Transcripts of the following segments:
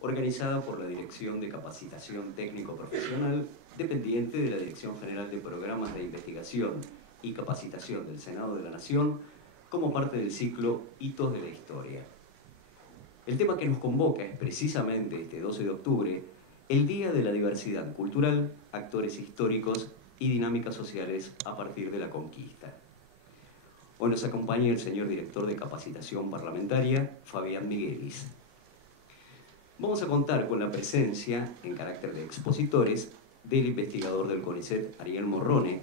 organizada por la Dirección de Capacitación Técnico-Profesional, dependiente de la Dirección General de Programas de Investigación y Capacitación del Senado de la Nación, como parte del ciclo Hitos de la Historia. El tema que nos convoca es precisamente este 12 de octubre, el Día de la Diversidad Cultural, Actores Históricos y Dinámicas Sociales a partir de la Conquista. Hoy nos acompaña el señor Director de Capacitación Parlamentaria, Fabián Miguelis. Vamos a contar con la presencia, en carácter de expositores, del investigador del CONICET, Ariel Morrone,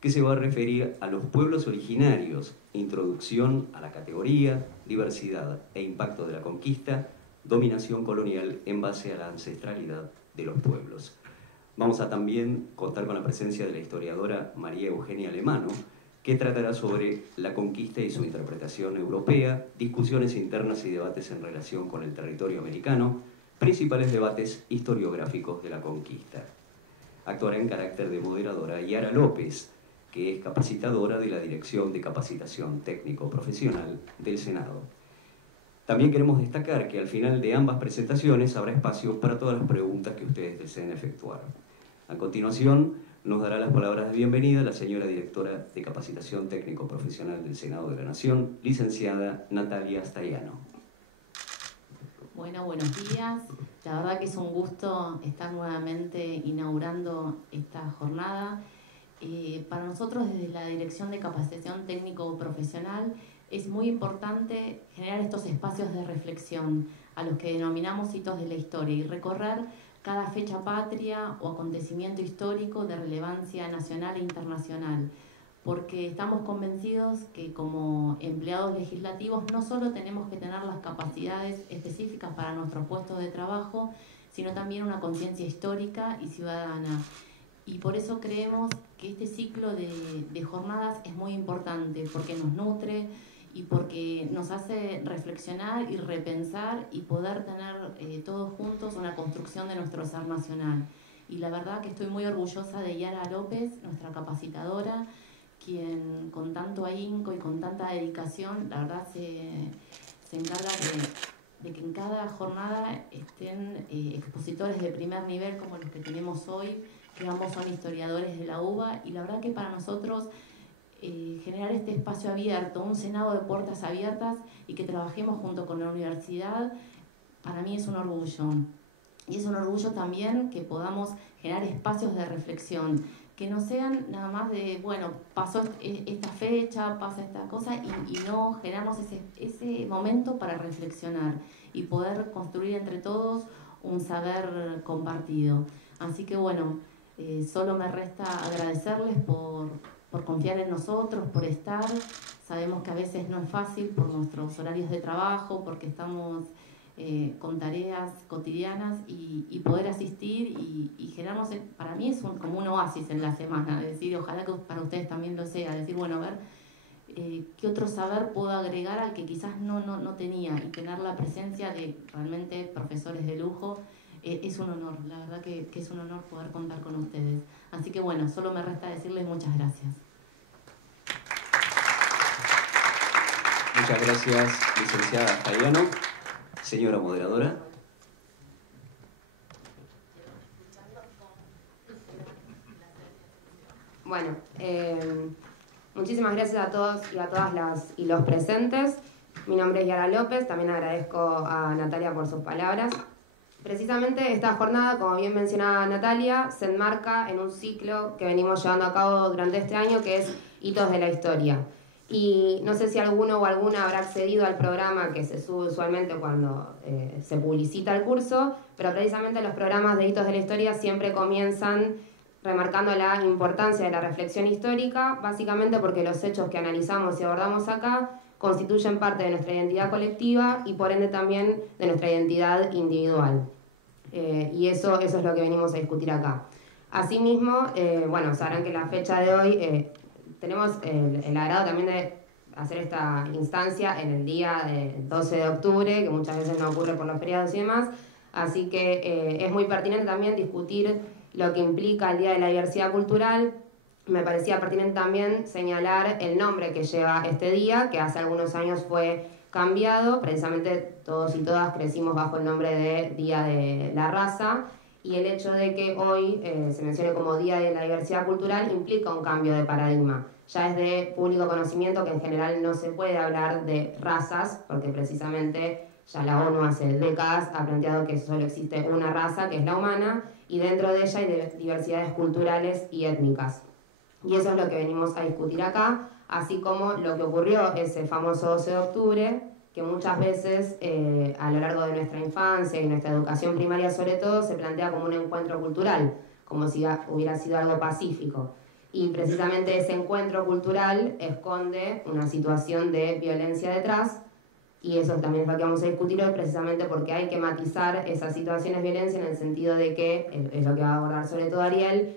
que se va a referir a los pueblos originarios, introducción a la categoría, diversidad e impacto de la conquista, dominación colonial en base a la ancestralidad de los pueblos. Vamos a también contar con la presencia de la historiadora María Eugenia Alemano, que tratará sobre la conquista y su interpretación europea, discusiones internas y debates en relación con el territorio americano, principales debates historiográficos de la conquista. Actuará en carácter de moderadora Yara López, que es capacitadora de la Dirección de Capacitación Técnico-Profesional del Senado. También queremos destacar que al final de ambas presentaciones habrá espacio para todas las preguntas que ustedes deseen efectuar. A continuación, nos dará las palabras de bienvenida la señora Directora de Capacitación Técnico-Profesional del Senado de la Nación, licenciada Natalia Staiano. Bueno, buenos días. La verdad que es un gusto estar nuevamente inaugurando esta jornada. Para nosotros, desde la Dirección de Capacitación Técnico-Profesional, es muy importante generar estos espacios de reflexión a los que denominamos hitos de la historia y recorrer cada fecha patria o acontecimiento histórico de relevancia nacional e internacional, porque estamos convencidos que como empleados legislativos no solo tenemos que tener las capacidades específicas para nuestros puestos de trabajo, sino también una conciencia histórica y ciudadana. Y por eso creemos que este ciclo de jornadas es muy importante, porque nos nutre y porque nos hace reflexionar y repensar y poder tener todos juntos una construcción de nuestro ser nacional. Y la verdad que estoy muy orgullosa de Yara López, nuestra capacitadora, quien con tanto ahínco y con tanta dedicación, la verdad se encarga de que en cada jornada estén expositores de primer nivel como los que tenemos hoy, que ambos son historiadores de la UBA, y la verdad que para nosotros generar este espacio abierto, un Senado de puertas abiertas y que trabajemos junto con la universidad, para mí es un orgullo. Y es un orgullo también que podamos generar espacios de reflexión, que no sean nada más de, bueno, pasó esta fecha, pasa esta cosa, y no generamos ese momento para reflexionar y poder construir entre todos un saber compartido. Así que bueno, solo me resta agradecerles por confiar en nosotros, por estar. Sabemos que a veces no es fácil por nuestros horarios de trabajo, porque estamos con tareas cotidianas y poder asistir y generarnos, para mí es como un oasis en la semana, decir, ojalá que para ustedes también lo sea, decir, bueno, a ver, qué otro saber puedo agregar al que quizás no tenía, y tener la presencia de realmente profesores de lujo. Es un honor, la verdad que es un honor poder contar con ustedes. Así que bueno, solo me resta decirles muchas gracias. Muchas gracias, licenciada Staiano. Señora moderadora. Bueno, muchísimas gracias a todos y a todas las y los presentes. Mi nombre es Yara López, también agradezco a Natalia por sus palabras. Precisamente esta jornada, como bien mencionaba Natalia, se enmarca en un ciclo que venimos llevando a cabo durante este año, que es Hitos de la Historia. Y no sé si alguno o alguna habrá accedido al programa que se sube usualmente cuando se publicita el curso, pero precisamente los programas de Hitos de la Historia siempre comienzan remarcando la importancia de la reflexión histórica, básicamente porque los hechos que analizamos y abordamos acá constituyen parte de nuestra identidad colectiva y por ende también de nuestra identidad individual. Y eso es lo que venimos a discutir acá. Asimismo, bueno, sabrán que la fecha de hoy tenemos el agrado también de hacer esta instancia en el día de 12 de octubre, que muchas veces no ocurre por los feriados y demás, así que es muy pertinente también discutir lo que implica el Día de la Diversidad Cultural. Me parecía pertinente también señalar el nombre que lleva este día, que hace algunos años fue cambiado. Precisamente todos y todas crecimos bajo el nombre de Día de la Raza, y el hecho de que hoy se mencione como Día de la Diversidad Cultural implica un cambio de paradigma. Ya es de público conocimiento que en general no se puede hablar de razas, porque precisamente ya la ONU hace décadas ha planteado que solo existe una raza, que es la humana, y dentro de ella hay diversidades culturales y étnicas. Y eso es lo que venimos a discutir acá, así como lo que ocurrió ese famoso 12 de octubre, que muchas veces a lo largo de nuestra infancia y nuestra educación primaria sobre todo se plantea como un encuentro cultural, como si hubiera sido algo pacífico. Y precisamente ese encuentro cultural esconde una situación de violencia detrás, y eso también es lo que vamos a discutir hoy, precisamente porque hay que matizar esas situaciones de violencia en el sentido de que, es lo que va a abordar sobre todo Ariel,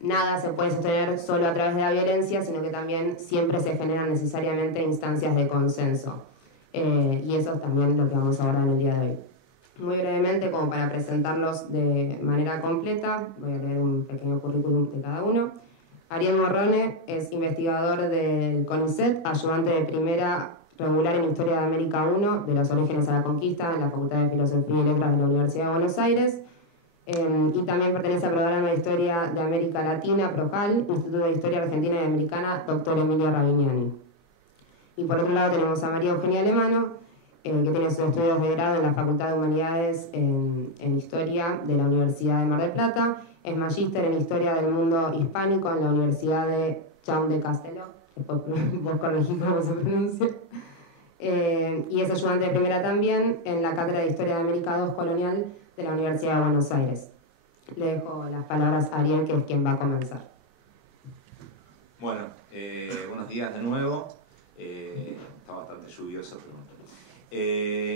nada se puede sostener solo a través de la violencia, sino que también siempre se generan necesariamente instancias de consenso. Y eso es también lo que vamos a abordar en el día de hoy. Muy brevemente, como para presentarlos de manera completa, voy a leer un pequeño currículum de cada uno. Ariel Morrone es investigador del CONICET, ayudante de primera regular en Historia de América 1, de los orígenes a la conquista, en la Facultad de Filosofía y Letras de la Universidad de Buenos Aires. Y también pertenece al programa de Historia de América Latina, PROJAL, Instituto de Historia Argentina y Americana, Dr. Emilio Ravignani. Y por otro lado tenemos a María Eugenia Alemano, que tiene sus estudios de grado en la Facultad de Humanidades en Historia de la Universidad de Mar del Plata, es magíster en Historia del Mundo Hispánico en la Universidad de Jaume de Castelló, después vos corregís cómo se pronuncia, y es ayudante de primera también en la Cátedra de Historia de América II Colonial de la Universidad de Buenos Aires. Le dejo las palabras a Ariel, que es quien va a comenzar. Bueno, buenos días de nuevo. Está bastante lluvioso, pero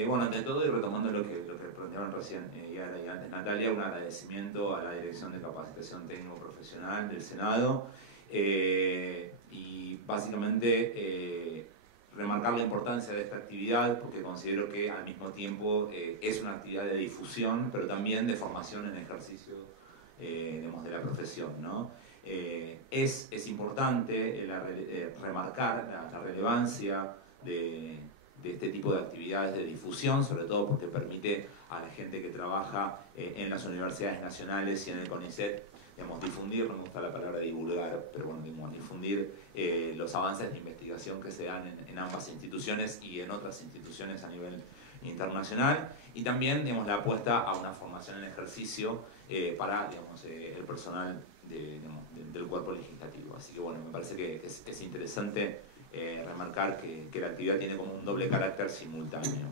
bueno, ante todo, y retomando lo que planteaban recién y antes Natalia, un agradecimiento a la Dirección de Capacitación Técnico Profesional del Senado, y básicamente remarcar la importancia de esta actividad, porque considero que al mismo tiempo es una actividad de difusión, pero también de formación en ejercicio digamos, de la profesión, ¿no? Es importante remarcar la relevancia de este tipo de actividades de difusión, sobre todo porque permite a la gente que trabaja en las universidades nacionales y en el CONICET, digamos, difundir, no me gusta la palabra divulgar, pero bueno, digamos, difundir los avances de investigación que se dan en ambas instituciones y en otras instituciones a nivel internacional, y también, digamos, la apuesta a una formación en ejercicio para, digamos, el personal del cuerpo legislativo. Así que bueno, me parece que es interesante remarcar que la actividad tiene como un doble carácter simultáneo.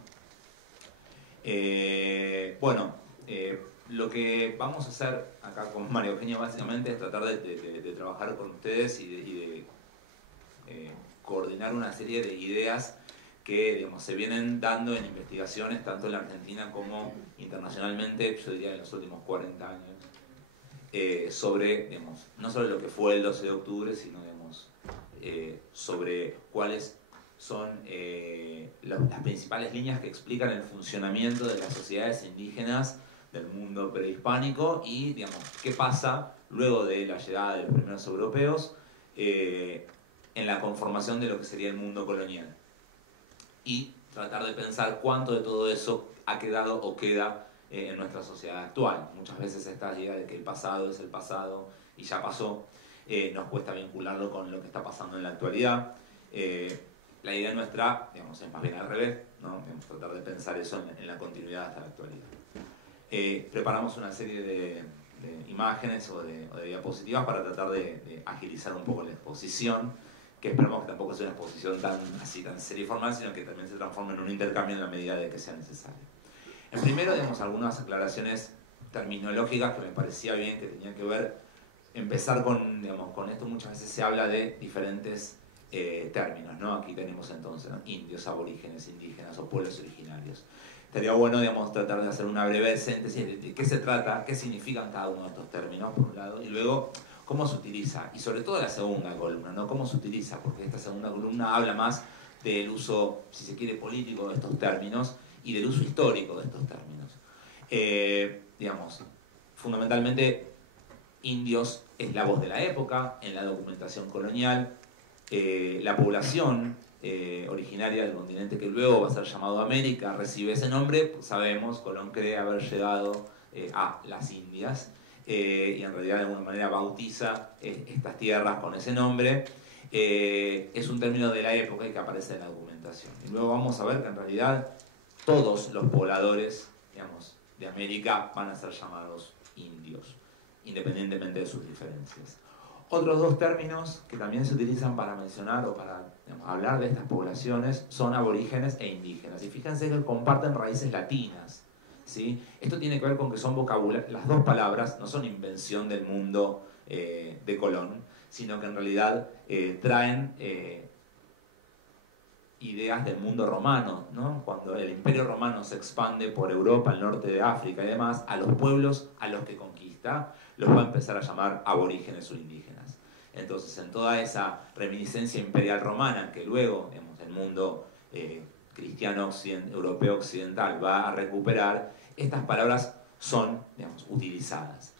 Lo que vamos a hacer acá con María Eugenia básicamente es tratar de trabajar con ustedes y de coordinar una serie de ideas que, digamos, se vienen dando en investigaciones tanto en la Argentina como internacionalmente, yo diría en los últimos 40 años, sobre, digamos, no solo lo que fue el 12 de octubre, sino, digamos, sobre cuáles son las principales líneas que explican el funcionamiento de las sociedades indígenas del mundo prehispánico y, digamos, qué pasa luego de la llegada de los primeros europeos en la conformación de lo que sería el mundo colonial. Y tratar de pensar cuánto de todo eso ha quedado o queda en nuestra sociedad actual. Muchas veces esta idea de que el pasado es el pasado y ya pasó, nos cuesta vincularlo con lo que está pasando en la actualidad. La idea nuestra, digamos, es más bien al revés, ¿no? Tratar de pensar eso en la continuidad hasta la actualidad. Preparamos una serie de imágenes o de diapositivas para tratar de agilizar un poco la exposición, que esperamos que tampoco sea una exposición tan seria y formal, sino que también se transforme en un intercambio en la medida de que sea necesario. En primero, digamos, algunas aclaraciones terminológicas que me parecía bien que tenían que ver, empezar con, digamos, con esto. Muchas veces se habla de diferentes términos, ¿no? Aquí tenemos entonces, ¿no?, indios, aborígenes, indígenas o pueblos originarios. Estaría bueno, digamos, tratar de hacer una breve síntesis de qué se trata, qué significan cada uno de estos términos, por un lado, y luego cómo se utiliza, y sobre todo la segunda columna, ¿no? Cómo se utiliza, porque esta segunda columna habla más del uso, si se quiere, político de estos términos y del uso histórico de estos términos. Digamos, fundamentalmente, indios es la voz de la época en la documentación colonial. La población originaria del continente que luego va a ser llamado América recibe ese nombre, pues sabemos, Colón cree haber llegado a las Indias y en realidad de alguna manera bautiza estas tierras con ese nombre. Es un término de la época y que aparece en la documentación. Y luego vamos a ver que en realidad todos los pobladores, digamos, de América van a ser llamados indios, independientemente de sus diferencias. Otros dos términos que también se utilizan para mencionar o para, digamos, hablar de estas poblaciones son aborígenes e indígenas. Y fíjense que comparten raíces latinas, ¿sí? Esto tiene que ver con que son vocabularios, las dos palabras no son invención del mundo de Colón, sino que en realidad traen ideas del mundo romano, ¿no? Cuando el Imperio Romano se expande por Europa, el norte de África y demás, a los pueblos a los que conquista los va a empezar a llamar aborígenes o indígenas. Entonces, en toda esa reminiscencia imperial romana que luego, digamos, el mundo cristiano europeo occidental va a recuperar, estas palabras son, digamos, utilizadas.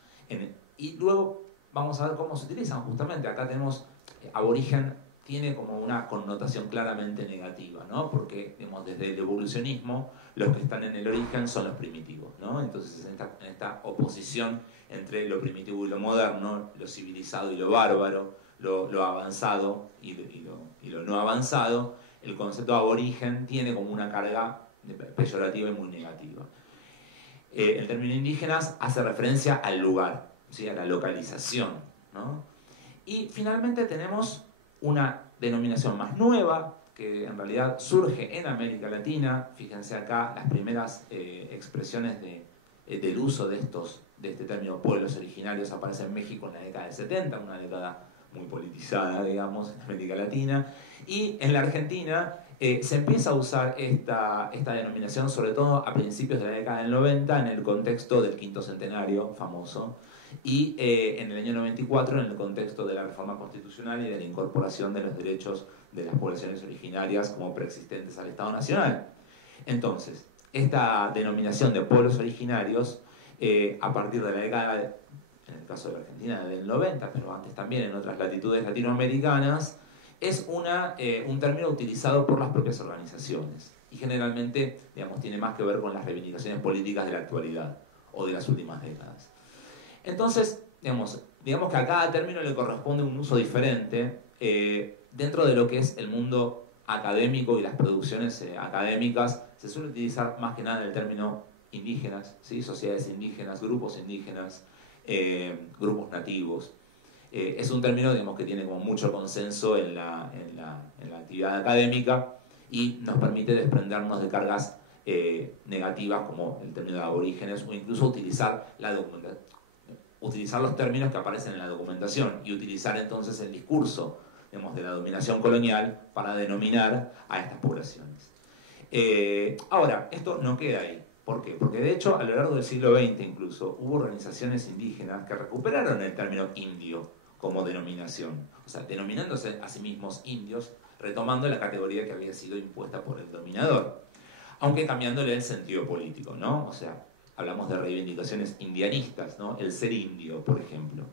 Y luego vamos a ver cómo se utilizan. Justamente acá tenemos aborigen, tiene como una connotación claramente negativa, ¿no? Porque, digamos, desde el evolucionismo los que están en el origen son los primitivos, ¿no? Entonces en esta oposición entre lo primitivo y lo moderno, lo civilizado y lo bárbaro, lo avanzado y lo no avanzado, el concepto de aborigen tiene como una carga peyorativa y muy negativa. El término indígenas hace referencia al lugar, ¿sí? A la localización, ¿no? Y finalmente tenemos una denominación más nueva que en realidad surge en América Latina. Fíjense acá las primeras expresiones del uso de este término pueblos originarios aparece en México en la década del 70, una década muy politizada, digamos, en América Latina. Y en la Argentina se empieza a usar esta denominación, sobre todo a principios de la década del 90, en el contexto del quinto centenario famoso, y en el año 94 en el contexto de la reforma constitucional y de la incorporación de los derechos de las poblaciones originarias como preexistentes al Estado Nacional. Entonces, esta denominación de pueblos originarios, a partir de la década, en el caso de la Argentina, del 90, pero antes también en otras latitudes latinoamericanas, es un término utilizado por las propias organizaciones y generalmente, digamos, tiene más que ver con las reivindicaciones políticas de la actualidad o de las últimas décadas. Entonces, digamos que a cada término le corresponde un uso diferente dentro de lo que es el mundo académico y las producciones académicas. Se suele utilizar más que nada el término indígenas, ¿sí? Sociedades indígenas, grupos nativos. Es un término, digamos, que tiene como mucho consenso en la actividad académica y nos permite desprendernos de cargas negativas como el término de aborígenes o incluso utilizar los términos que aparecen en la documentación y utilizar entonces el discurso, digamos, de la dominación colonial para denominar a estas poblaciones. Ahora, esto no queda ahí. ¿Por qué? Porque de hecho a lo largo del siglo XX incluso hubo organizaciones indígenas que recuperaron el término indio como denominación, o sea, denominándose a sí mismos indios, retomando la categoría que había sido impuesta por el dominador, aunque cambiándole el sentido político, ¿no? O sea, hablamos de reivindicaciones indianistas, ¿no? El ser indio, por ejemplo.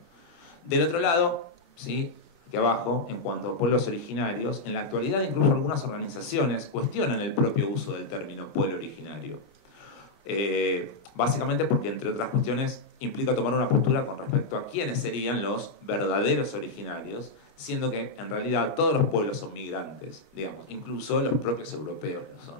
Del otro lado, ¿sí? Aquí abajo, en cuanto a pueblos originarios, en la actualidad incluso algunas organizaciones cuestionan el propio uso del término pueblo originario. Básicamente porque, entre otras cuestiones, implica tomar una postura con respecto a quiénes serían los verdaderos originarios, siendo que en realidad todos los pueblos son migrantes, digamos, incluso los propios europeos lo son.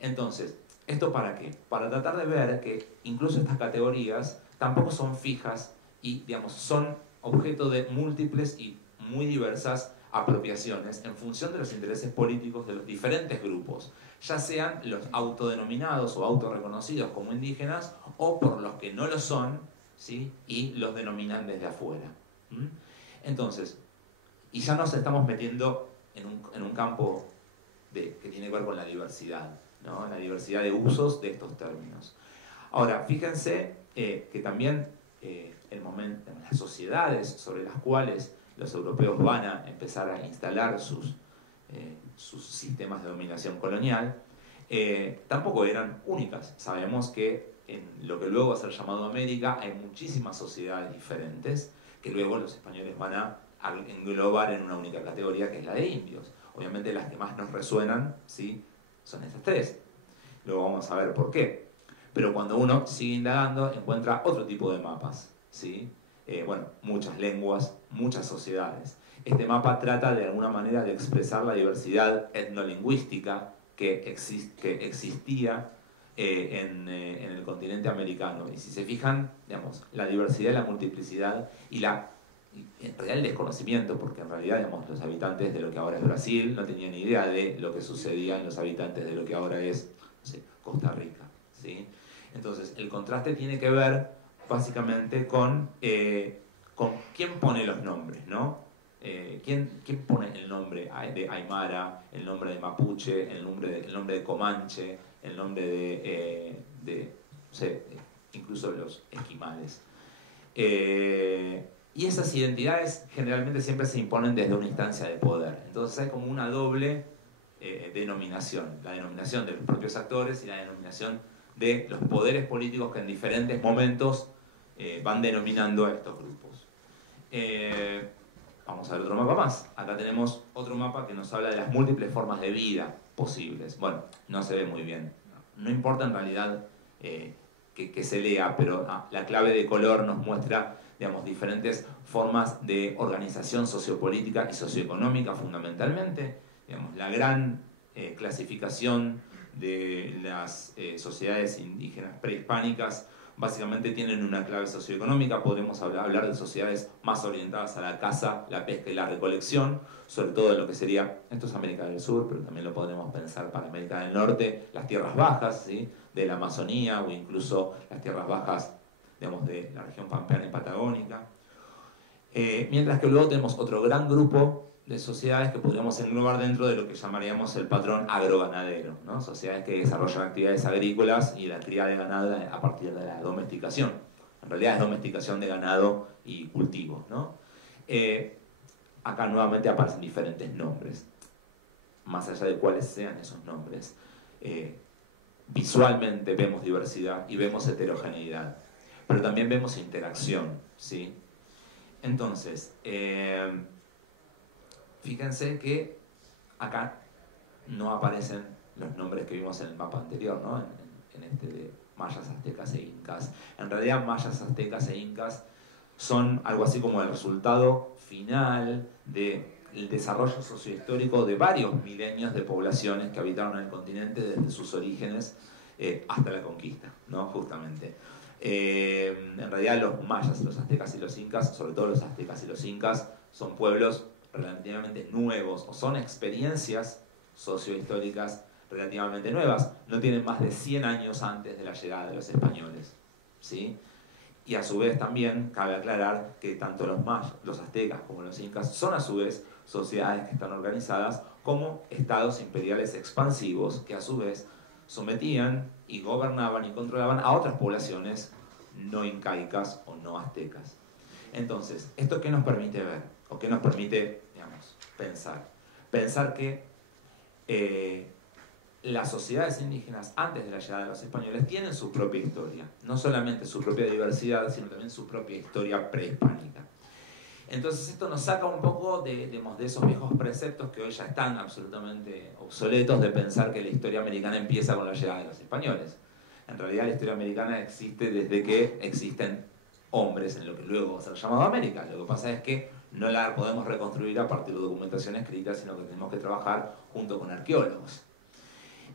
Entonces, ¿esto para qué? Para tratar de ver que incluso estas categorías tampoco son fijas y, digamos, son objeto de múltiples y muy diversas apropiaciones en función de los intereses políticos de los diferentes grupos, ya sean los autodenominados o autorreconocidos como indígenas o por los que no lo son, ¿sí? Y los denominan desde afuera. Entonces, y ya nos estamos metiendo en un campo que tiene que ver con la diversidad, ¿no? La diversidad de usos de estos términos. Ahora, fíjense que también las sociedades sobre las cuales los europeos van a empezar a instalar sus sistemas de dominación colonial, tampoco eran únicas. Sabemos que en lo que luego va a ser llamado América hay muchísimas sociedades diferentes que luego los españoles van a englobar en una única categoría, que es la de indios. Obviamente las que más nos resuenan, ¿sí?, son estas tres. Luego vamos a ver por qué. Pero cuando uno sigue indagando, encuentra otro tipo de mapas, ¿sí? Bueno, muchas lenguas, muchas sociedades. Este mapa trata de alguna manera de expresar la diversidad etnolingüística que existía en el continente americano. Y si se fijan, digamos, la diversidad y la multiplicidad y en realidad el desconocimiento, porque en realidad, digamos, los habitantes de lo que ahora es Brasil no tenían ni idea de lo que sucedía en los habitantes de lo que ahora es, no sé, Costa Rica, ¿sí? Entonces, el contraste tiene que ver básicamente con quién pone los nombres, ¿no? ¿Quién pone el nombre de Aymara, el nombre de Mapuche, el nombre de Comanche, el nombre de no sé, incluso los esquimales? Y esas identidades generalmente siempre se imponen desde una instancia de poder. Entonces hay como una doble denominación. La denominación de los propios actores y la denominación de los poderes políticos que en diferentes momentos van denominando a estos grupos. Vamos a ver otro mapa más. Acá tenemos otro mapa que nos habla de las múltiples formas de vida posibles. Bueno, no se ve muy bien. No importa en realidad que se lea, pero la clave de color nos muestra, digamos, diferentes formas de organización sociopolítica y socioeconómica fundamentalmente. Digamos, la gran clasificación de las sociedades indígenas prehispánicas básicamente tienen una clave socioeconómica. Podemos hablar de sociedades más orientadas a la caza, la pesca y la recolección, sobre todo en lo que sería, esto es América del Sur, pero también lo podremos pensar para América del Norte, las tierras bajas, ¿sí?, de la Amazonía, o incluso las tierras bajas, digamos, de la región pampeana y patagónica. Mientras que luego tenemos otro gran grupo de sociedades que podríamos englobar dentro de lo que llamaríamos el patrón agroganadero, ¿no? Sociedades que desarrollan actividades agrícolas y la cría de ganado a partir de la domesticación. En realidad es domesticación de ganado y cultivo, ¿no? Acá nuevamente aparecen diferentes nombres, más allá de cuáles sean esos nombres. Visualmente vemos diversidad y vemos heterogeneidad, pero también vemos interacción, ¿sí? Entonces, fíjense que acá no aparecen los nombres que vimos en el mapa anterior, ¿no? En este de mayas, aztecas e incas. En realidad, mayas, aztecas e incas son algo así como el resultado final del desarrollo sociohistórico de varios milenios de poblaciones que habitaron el continente desde sus orígenes hasta la conquista, ¿no? Justamente. En realidad, los mayas, los aztecas y los incas, sobre todo los aztecas y los incas, son pueblos relativamente nuevos, o son experiencias sociohistóricas relativamente nuevas. No tienen más de 100 años antes de la llegada de los españoles, ¿sí? Y a su vez también cabe aclarar que tanto los mayas, los aztecas como los incas son a su vez sociedades que están organizadas como estados imperiales expansivos que a su vez sometían y gobernaban y controlaban a otras poblaciones no incaicas o no aztecas. Entonces, ¿esto qué nos permite ver? ¿O qué nos permite, digamos, pensar? Pensar que las sociedades indígenas antes de la llegada de los españoles tienen su propia historia, no solamente su propia diversidad, sino también su propia historia prehispánica. Entonces esto nos saca un poco de esos viejos preceptos que hoy ya están absolutamente obsoletos, de pensar que la historia americana empieza con la llegada de los españoles. En realidad la historia americana existe desde que existen hombres en lo que luego va a ser llamado América. Lo que pasa es que no la podemos reconstruir a partir de documentación escrita, sino que tenemos que trabajar junto con arqueólogos.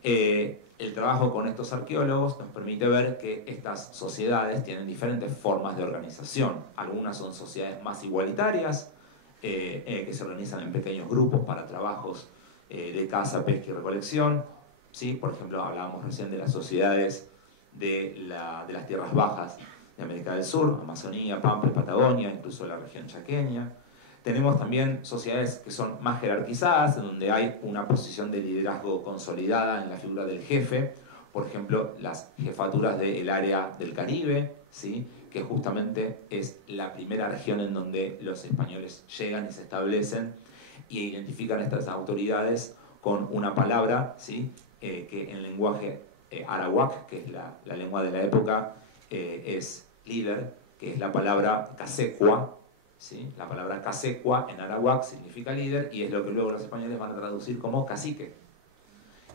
El trabajo con estos arqueólogos nos permite ver que estas sociedades tienen diferentes formas de organización. Algunas son sociedades más igualitarias, que se organizan en pequeños grupos para trabajos de caza, pesca y recolección. ¿Sí? Por ejemplo, hablábamos recién de las sociedades de las tierras bajas de América del Sur, Amazonía, Pampa y Patagonia, incluso la región chaqueña. Tenemos también sociedades que son más jerarquizadas, en donde hay una posición de liderazgo consolidada en la figura del jefe. Por ejemplo, las jefaturas del área del Caribe, ¿sí? Que justamente es la primera región en donde los españoles llegan y se establecen y identifican estas autoridades con una palabra, ¿sí? Que en lenguaje arawak, que es la lengua de la época, es líder, que es la palabra casequa, ¿sí? La palabra casequa en arawak significa líder y es lo que luego los españoles van a traducir como cacique.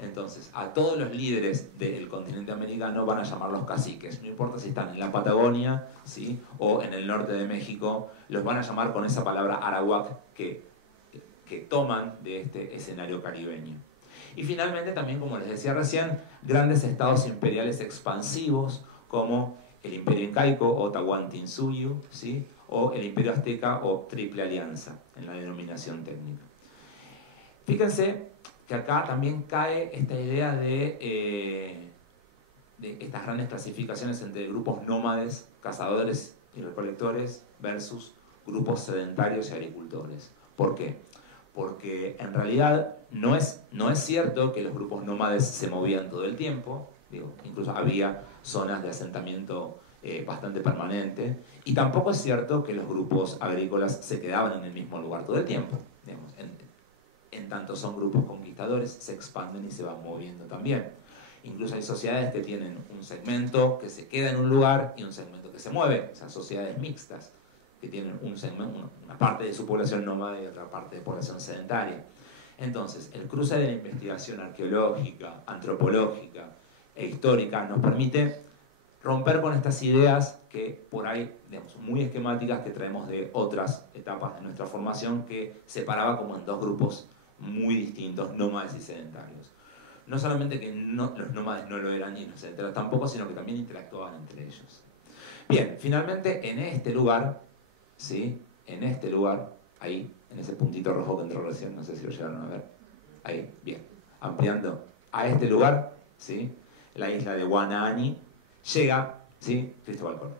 Entonces, a todos los líderes del continente americano van a llamarlos caciques. No importa si están en la Patagonia, ¿sí? O en el norte de México, los van a llamar con esa palabra arawak que toman de este escenario caribeño. Y finalmente también, como les decía recién, grandes estados imperiales expansivos como el Imperio Incaico o Tahuantinsuyo, ¿sí? O el Imperio Azteca o Triple Alianza en la denominación técnica. Fíjense que acá también cae esta idea de estas grandes clasificaciones entre grupos nómades, cazadores y recolectores versus grupos sedentarios y agricultores. ¿Por qué? Porque en realidad no es cierto que los grupos nómades se movían todo el tiempo, incluso había zonas de asentamiento bastante permanente, y tampoco es cierto que los grupos agrícolas se quedaban en el mismo lugar todo el tiempo. En tanto son grupos conquistadores, se expanden y se van moviendo también. Incluso hay sociedades que tienen un segmento que se queda en un lugar y un segmento que se mueve, o sea, sociedades mixtas, que tienen un segmento, una parte de su población nómade y otra parte de población sedentaria. Entonces, el cruce de la investigación arqueológica, antropológica e histórica nos permite romper con estas ideas que por ahí, digamos, muy esquemáticas que traemos de otras etapas de nuestra formación que separaba como en dos grupos muy distintos, nómades y sedentarios. No solamente que los nómades no lo eran y los sedentarios tampoco, sino que también interactuaban entre ellos. Bien, finalmente en este lugar, ¿sí? En este lugar, ahí, en ese puntito rojo que entró recién, no sé si lo llegaron a ver, ahí, bien, ampliando a este lugar, ¿sí? La isla de Guanaani, llega, ¿sí? Cristóbal Colón.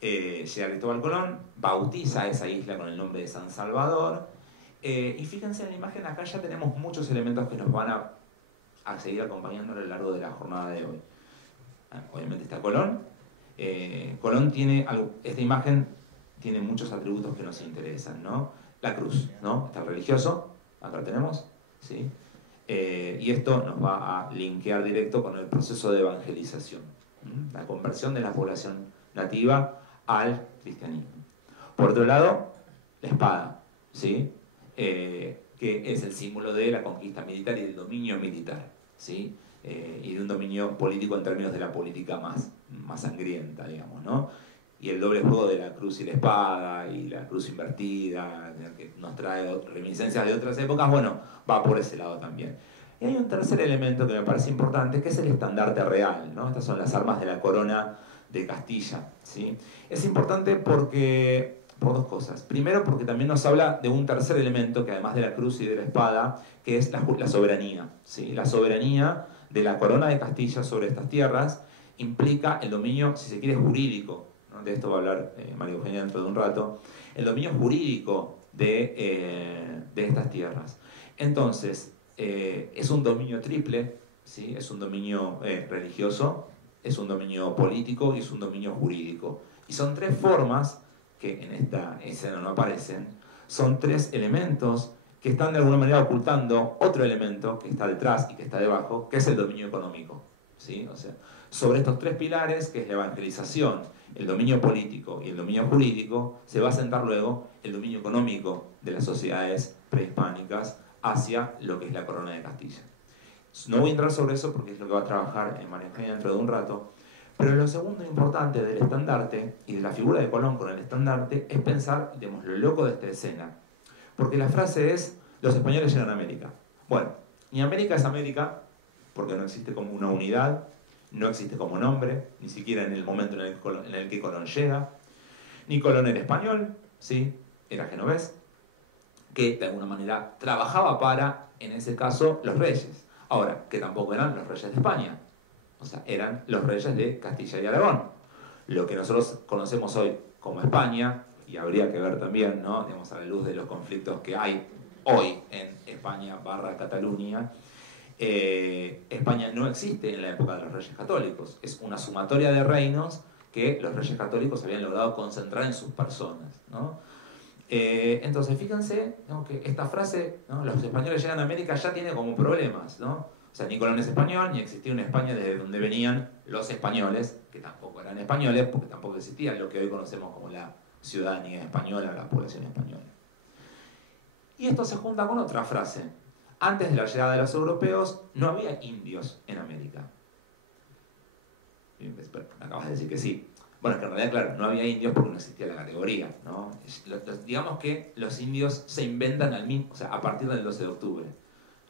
Llega Cristóbal Colón, bautiza esa isla con el nombre de San Salvador, y fíjense en la imagen, acá ya tenemos muchos elementos que nos van a seguir acompañando a lo largo de la jornada de hoy. Obviamente está Colón. Colón tiene, esta imagen tiene muchos atributos que nos interesan, ¿no? La cruz, ¿no? Está el religioso, acá lo tenemos, ¿sí? Y esto nos va a linkear directo con el proceso de evangelización, la conversión de la población nativa al cristianismo. Por otro lado, la espada, ¿sí? Que es el símbolo de la conquista militar y del dominio militar, ¿sí? Y de un dominio político en términos de la política más sangrienta, digamos, ¿no? Y el doble juego de la cruz y la espada, y la cruz invertida, que nos trae reminiscencias de otras épocas, bueno, va por ese lado también. Y hay un tercer elemento que me parece importante, que es el estandarte real, ¿no? Estas son las armas de la corona de Castilla, ¿sí? Es importante por dos cosas. Primero, porque también nos habla de un tercer elemento, que además de la cruz y de la espada, que es la soberanía, ¿sí? La soberanía de la corona de Castilla sobre estas tierras implica el dominio, si se quiere, jurídico, ¿no? De esto va a hablar María Eugenia dentro de un rato, el dominio jurídico de estas tierras. Entonces, es un dominio triple, ¿sí? Es un dominio religioso, es un dominio político y es un dominio jurídico. Y son tres formas que en esta escena no aparecen, son tres elementos que están de alguna manera ocultando otro elemento que está detrás y que está debajo, que es el dominio económico, ¿sí? O sea, sobre estos tres pilares, que es la evangelización, el dominio político y el dominio jurídico, se va a sentar luego el dominio económico de las sociedades prehispánicas hacia lo que es la corona de Castilla. No voy a entrar sobre eso porque es lo que va a trabajar en María Eugenia dentro de un rato, pero lo segundo importante del estandarte y de la figura de Colón con el estandarte es pensar, digamos, lo loco de esta escena. Porque la frase es, los españoles llegan a América. Bueno, ni América es América, porque no existe como una unidad, no existe como nombre, ni siquiera en el momento en el que Colón llega. Ni Colón era español, ¿sí? Era genovés, que de alguna manera trabajaba para, en ese caso, los reyes. Ahora, que tampoco eran los reyes de España. O sea, eran los reyes de Castilla y Aragón. Lo que nosotros conocemos hoy como España, y habría que ver también, ¿no? Digamos, a la luz de los conflictos que hay hoy en España / Cataluña, España no existe en la época de los reyes católicos. Es una sumatoria de reinos que los reyes católicos habían logrado concentrar en sus personas, ¿no? Entonces, fíjense, ¿no? Que esta frase, ¿no? Los españoles llegan a América, ya tiene como problemas, ¿no? O sea, ni Colón es español, ni existía una España desde donde venían los españoles, que tampoco eran españoles, porque tampoco existía lo que hoy conocemos como la ciudadanía española, a la población española. Y esto se junta con otra frase. Antes de la llegada de los europeos no había indios en América. Acabas de decir que sí. Bueno, que en realidad, claro, no había indios porque no existía la categoría, ¿no? Digamos que los indios se inventan a partir del 12 de octubre,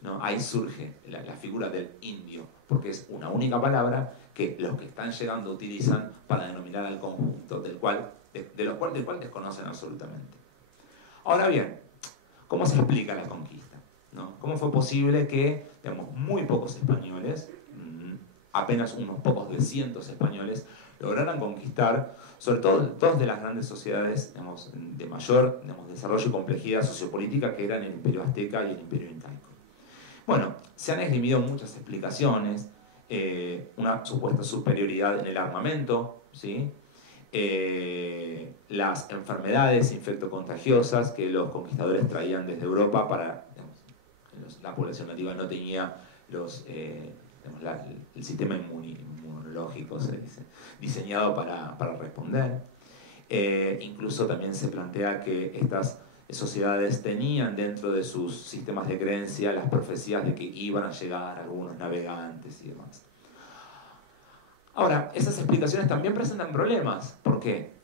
¿no? Ahí surge la figura del indio, porque es una única palabra que los que están llegando utilizan para denominar al conjunto, del cual desconocen absolutamente. Ahora bien, ¿cómo se explica la conquista? ¿No? ¿Cómo fue posible que, digamos, muy pocos españoles, apenas unos pocos de cientos españoles, lograran conquistar, sobre todo dos de las grandes sociedades, digamos, de mayor, digamos, desarrollo y complejidad sociopolítica, que eran el Imperio Azteca y el Imperio Incaico? Bueno, se han esgrimido muchas explicaciones, una supuesta superioridad en el armamento, ¿sí? Las enfermedades infectocontagiosas que los conquistadores traían desde Europa para, digamos, la población nativa no tenía el sistema inmunológico, se dice, diseñado para responder. Incluso también se plantea que estas sociedades tenían dentro de sus sistemas de creencia las profecías de que iban a llegar algunos navegantes y demás. Ahora, esas explicaciones también presentan problemas. ¿Por qué?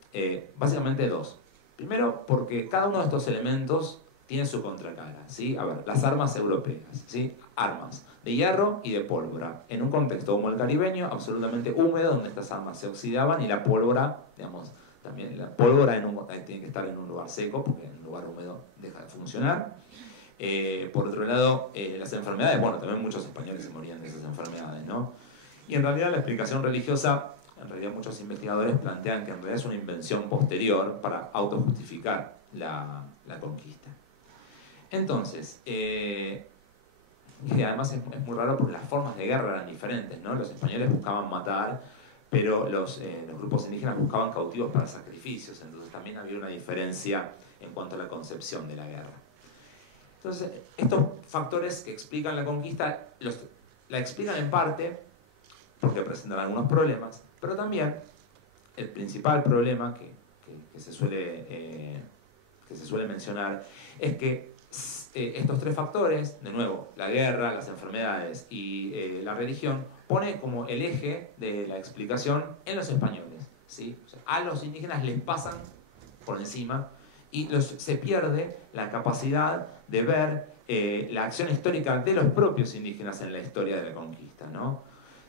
Básicamente dos. Primero, porque cada uno de estos elementos tiene su contracara, ¿sí? A ver, las armas europeas, ¿sí? Armas de hierro y de pólvora, en un contexto como el caribeño, absolutamente húmedo, donde estas armas se oxidaban y la pólvora, digamos, también la pólvora tiene que estar en un lugar seco, porque en un lugar húmedo deja de funcionar. Por otro lado, las enfermedades, bueno, también muchos españoles se morían de esas enfermedades, ¿no? Y en realidad la explicación religiosa, en realidad muchos investigadores plantean que en realidad es una invención posterior para autojustificar la conquista. Entonces, y además es muy raro porque las formas de guerra eran diferentes, ¿no? Los españoles buscaban matar, pero los grupos indígenas buscaban cautivos para sacrificios, entonces también había una diferencia en cuanto a la concepción de la guerra. Entonces, estos factores que explican la conquista, la explican en parte porque presentan algunos problemas, pero también el principal problema que se suele mencionar es que estos tres factores, de nuevo, la guerra, las enfermedades y la religión, pone como el eje de la explicación en los españoles, ¿sí? O sea, a los indígenas les pasan por encima y se pierde la capacidad de ver la acción histórica de los propios indígenas en la historia de la conquista, ¿no?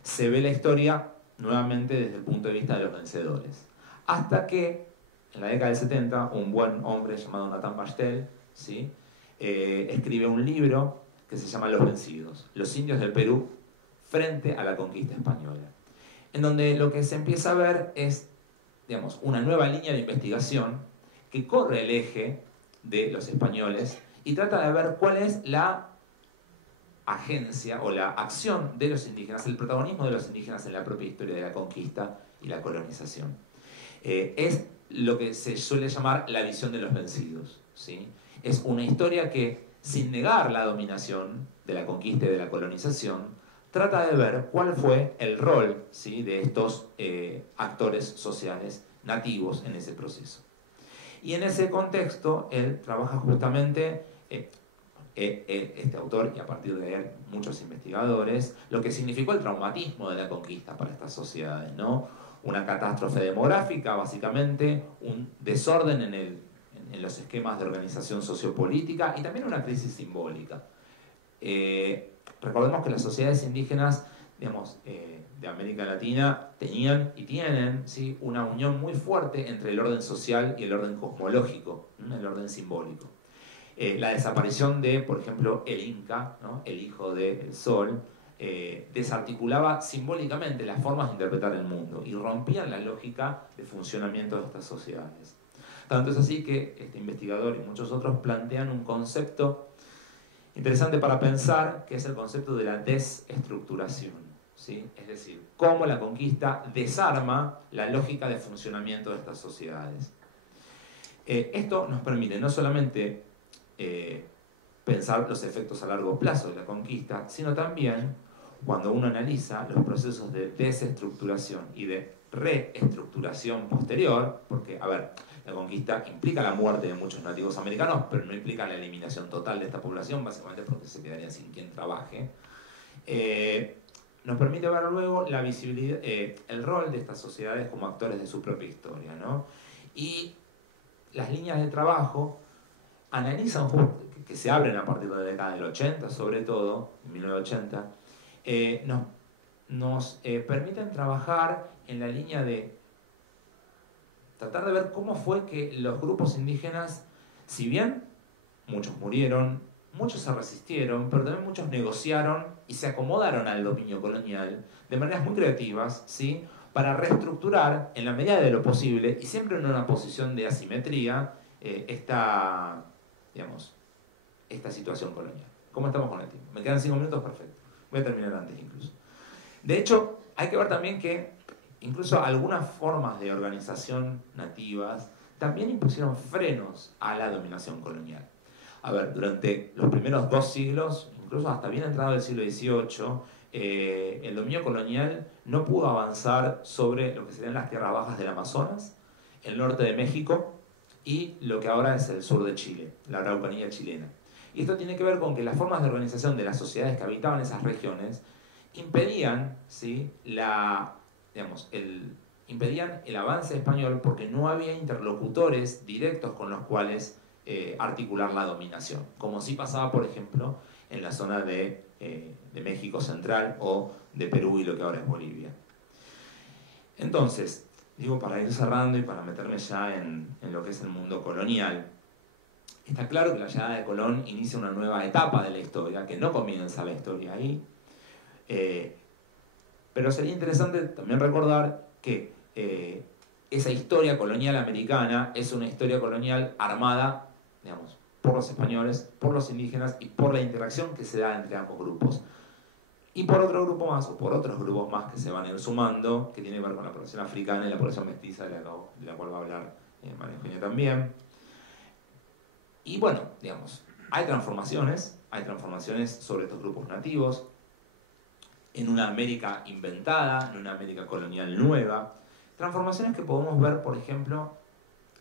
Se ve la historia nuevamente desde el punto de vista de los vencedores. Hasta que, en la década del 70, un buen hombre llamado Nathan Bastel, ¿sí? Escribe un libro que se llama Los Vencidos, los indios del Perú frente a la conquista española, en donde lo que se empieza a ver es, digamos, una nueva línea de investigación que corre el eje de los españoles y trata de ver cuál es la agencia o la acción de los indígenas, el protagonismo de los indígenas en la propia historia de la conquista y la colonización. Es lo que se suele llamar la visión de los vencidos, ¿sí? Es una historia que, sin negar la dominación de la conquista y de la colonización, trata de ver cuál fue el rol, ¿sí?, de estos actores sociales nativos en ese proceso. Y en ese contexto, él trabaja justamente, este autor, y a partir de él muchos investigadores, lo que significó el traumatismo de la conquista para estas sociedades, ¿no? Una catástrofe demográfica, básicamente, un desorden en los esquemas de organización sociopolítica y también una crisis simbólica. Recordemos que las sociedades indígenas, digamos, de América Latina tenían y tienen, ¿sí?, una unión muy fuerte entre el orden social y el orden cosmológico, ¿no?, el orden simbólico. La desaparición de, por ejemplo, el Inca, ¿no?, el hijo del Sol, desarticulaba simbólicamente las formas de interpretar el mundo y rompían la lógica de funcionamiento de estas sociedades. Tanto es así que este investigador y muchos otros plantean un concepto interesante para pensar, que es el concepto de la desestructuración, ¿sí? Es decir, cómo la conquista desarma la lógica de funcionamiento de estas sociedades. Esto nos permite no solamente pensar los efectos a largo plazo de la conquista, sino también cuando uno analiza los procesos de desestructuración y de reestructuración posterior, porque, a ver, la conquista implica la muerte de muchos nativos americanos, pero no implica la eliminación total de esta población, básicamente porque se quedarían sin quien trabaje. Nos permite ver luego la visibilidad, el rol de estas sociedades como actores de su propia historia, ¿no? Y las líneas de trabajo analizan, que se abren a partir de la década del 80, sobre todo, en 1980, nos permiten trabajar en la línea de tratar de ver cómo fue que los grupos indígenas, si bien muchos murieron, muchos se resistieron, pero también muchos negociaron y se acomodaron al dominio colonial de maneras muy creativas, ¿sí? Para reestructurar en la medida de lo posible y siempre en una posición de asimetría esta situación colonial. ¿Cómo estamos con el tiempo? Me quedan 5 minutos, perfecto. Voy a terminar antes incluso. De hecho, hay que ver también que incluso algunas formas de organización nativas también impusieron frenos a la dominación colonial. A ver, durante los primeros 2 siglos, incluso hasta bien entrado el siglo XVIII, el dominio colonial no pudo avanzar sobre lo que serían las tierras bajas del Amazonas, el norte de México y lo que ahora es el sur de Chile, la Araucanía chilena. Y esto tiene que ver con que las formas de organización de las sociedades que habitaban esas regiones impedían, ¿sí?, impedían el avance español porque no había interlocutores directos con los cuales articular la dominación, como sí pasaba, por ejemplo, en la zona de México Central o de Perú y lo que ahora es Bolivia. Entonces, digo, para ir cerrando y para meterme ya en lo que es el mundo colonial, está claro que la llegada de Colón inicia una nueva etapa de la historia, que no comienza la historia ahí, pero sería interesante también recordar que esa historia colonial americana es una historia colonial armada, digamos, por los españoles, por los indígenas y por la interacción que se da entre ambos grupos. Y por otro grupo más, o por otros grupos más que se van a ir sumando, que tiene que ver con la población africana y la población mestiza, de la cual va a hablar María Eugenia también. Y bueno, digamos, hay transformaciones sobre estos grupos nativos, en una América inventada, en una América colonial nueva, transformaciones que podemos ver, por ejemplo,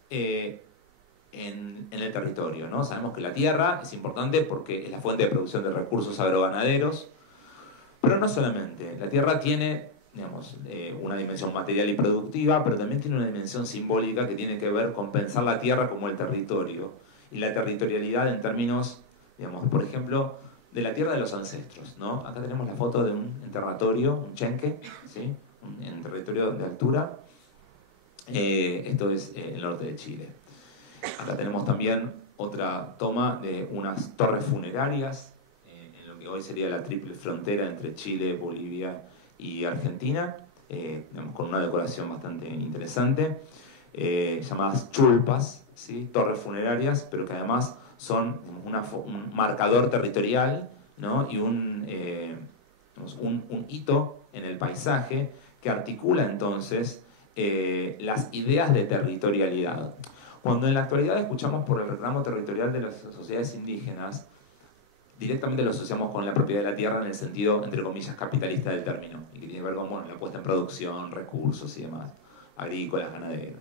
en el territorio, ¿no? Sabemos que la tierra es importante porque es la fuente de producción de recursos agroganaderos, pero no solamente. La tierra tiene, digamos, una dimensión material y productiva, pero también tiene una dimensión simbólica que tiene que ver con pensar la tierra como el territorio y la territorialidad en términos, digamos, por ejemplo, de la tierra de los ancestros, ¿no? Acá tenemos la foto de un enterratorio, un chenque, ¿sí? En territorio de altura. Esto es el norte de Chile. Acá tenemos también otra toma de unas torres funerarias, en lo que hoy sería la triple frontera entre Chile, Bolivia y Argentina, con una decoración bastante interesante, llamadas chulpas, ¿sí? Torres funerarias, pero que además son un marcador territorial, ¿no? Y un hito en el paisaje que articula entonces las ideas de territorialidad. Cuando en la actualidad escuchamos por el reclamo territorial de las sociedades indígenas, directamente lo asociamos con la propiedad de la tierra en el sentido, entre comillas, capitalista del término, y que tiene que ver con, bueno, la puesta en producción, recursos y demás, agrícolas, ganaderos,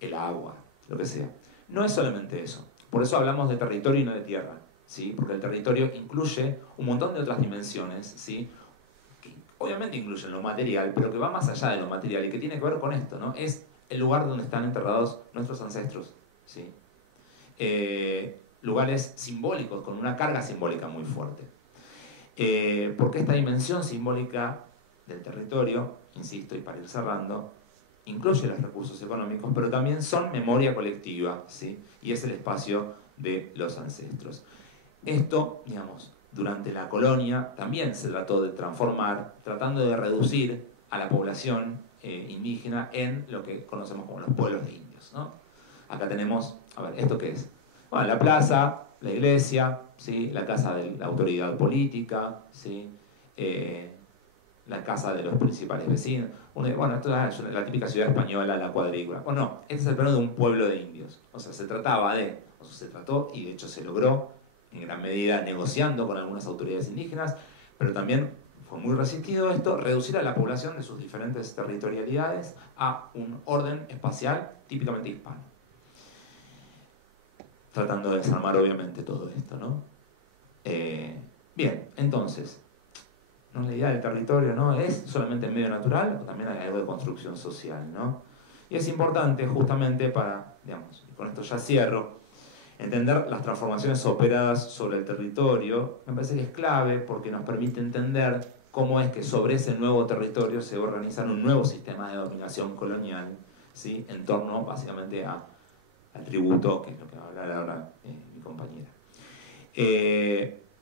el agua, lo que sea. No es solamente eso. Por eso hablamos de territorio y no de tierra, ¿sí? Porque el territorio incluye un montón de otras dimensiones, ¿sí? Que obviamente incluyen lo material, pero que va más allá de lo material y que tiene que ver con esto, ¿no? Es el lugar donde están enterrados nuestros ancestros, ¿sí? Lugares simbólicos, con una carga simbólica muy fuerte. Porque esta dimensión simbólica del territorio, insisto, y para ir cerrando, incluye los recursos económicos, pero también son memoria colectiva, ¿sí? Y es el espacio de los ancestros. Esto, digamos, durante la colonia también se trató de transformar, tratando de reducir a la población indígena en lo que conocemos como los pueblos de indios, ¿no? Acá tenemos, a ver, ¿esto qué es? Bueno, la plaza, la iglesia, ¿sí? La casa de la autoridad política, ¿sí? La casa de los principales vecinos. Bueno, esto es la típica ciudad española, la cuadrícula. Bueno, no, este es el plano de un pueblo de indios. O sea, se trató y de hecho se logró, en gran medida negociando con algunas autoridades indígenas, pero también fue muy resistido esto, reducir a la población de sus diferentes territorialidades a un orden espacial típicamente hispano. Tratando de desarmar obviamente todo esto, ¿no? Bien, entonces, ¿no? La idea del territorio no es solamente el medio natural, o también hay algo de construcción social, ¿no? Y es importante justamente para, digamos, y con esto ya cierro, entender las transformaciones operadas sobre el territorio. Me parece que es clave porque nos permite entender cómo es que sobre ese nuevo territorio se va a organizar un nuevo sistema de dominación colonial, ¿sí? En torno básicamente al tributo, que es lo que va a hablar ahora mi compañera.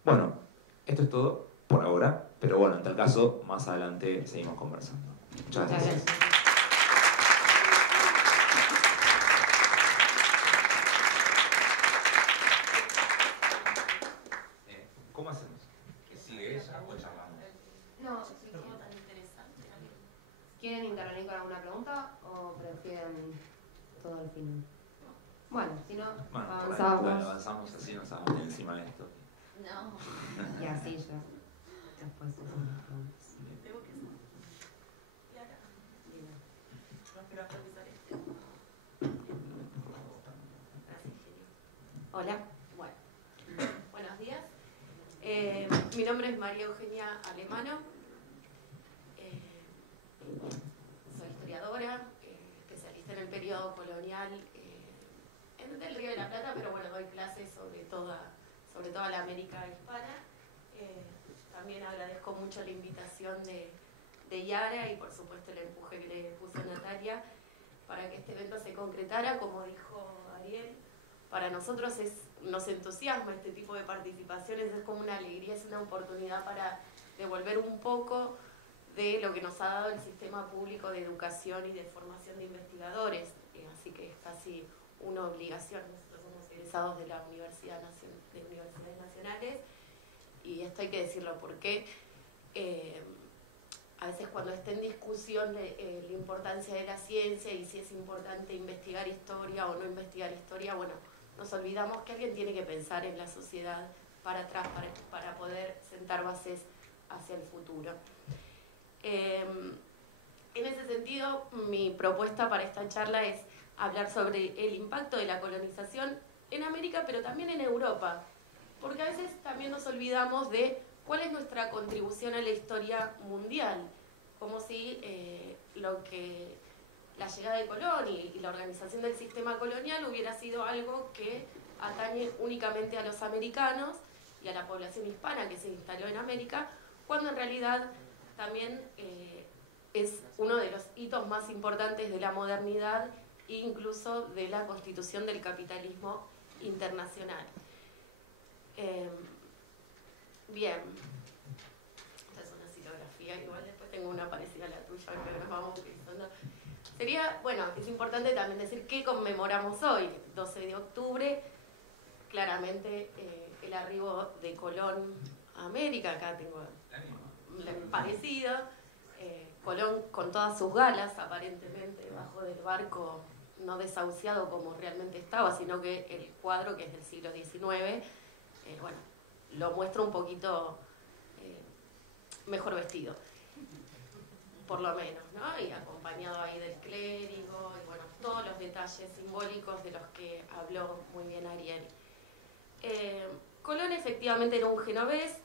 Bueno, esto es todo por ahora, pero bueno, en tal caso, más adelante seguimos conversando. Muchas gracias. ¿Cómo hacemos? ¿Que sigue ella o charlamos? No, si ¿quieren intervenir con alguna pregunta o prefieren todo al final? Bueno, si no, Bueno, avanzamos. Bueno, avanzamos así, nos vamos encima de esto. No. Y así ya. Después hacemos las preguntas. Tengo que salir. Y ahora. No quiero actualizar este. Gracias, Geli. Hola. Bueno. Buenos días. Mi nombre es María Eugenia Alemano. Soy historiadora, especialista en el periodo colonial del Río de la Plata, pero bueno, doy clases sobre toda la América hispana. También agradezco mucho la invitación de Yara y por supuesto el empuje que le puso Natalia para que este evento se concretara. Como dijo Ariel, para nosotros nos entusiasma este tipo de participaciones, es como una alegría, es una oportunidad para devolver un poco de lo que nos ha dado el sistema público de educación y de formación de investigadores, así que es casi una obligación. Nosotros somos egresados de la Universidades Nacionales y esto hay que decirlo porque a veces cuando está en discusión la importancia de la ciencia y si es importante investigar historia o no investigar historia, bueno, nos olvidamos que alguien tiene que pensar en la sociedad para atrás para poder sentar bases hacia el futuro. En ese sentido, mi propuesta para esta charla es hablar sobre el impacto de la colonización en América, pero también en Europa, porque a veces también nos olvidamos de cuál es nuestra contribución a la historia mundial, como si la llegada de Colón y la organización del sistema colonial hubiera sido algo que atañe únicamente a los americanos y a la población hispana que se instaló en América, cuando en realidad también es uno de los hitos más importantes de la modernidad e incluso de la constitución del capitalismo internacional. Bien, esta es una silografía, igual después tengo una parecida a la tuya, que nos vamos utilizando. Sería, bueno, es importante también decir qué conmemoramos hoy, 12 de octubre, claramente el arribo de Colón a América, acá tengo parecido, Colón con todas sus galas, aparentemente, debajo del barco, no desahuciado como realmente estaba, sino que el cuadro, que es del siglo XIX, bueno, lo muestra un poquito mejor vestido, por lo menos, ¿no? Y acompañado ahí del clérigo, y bueno, todos los detalles simbólicos de los que habló muy bien Ariel. Colón efectivamente era un genovés,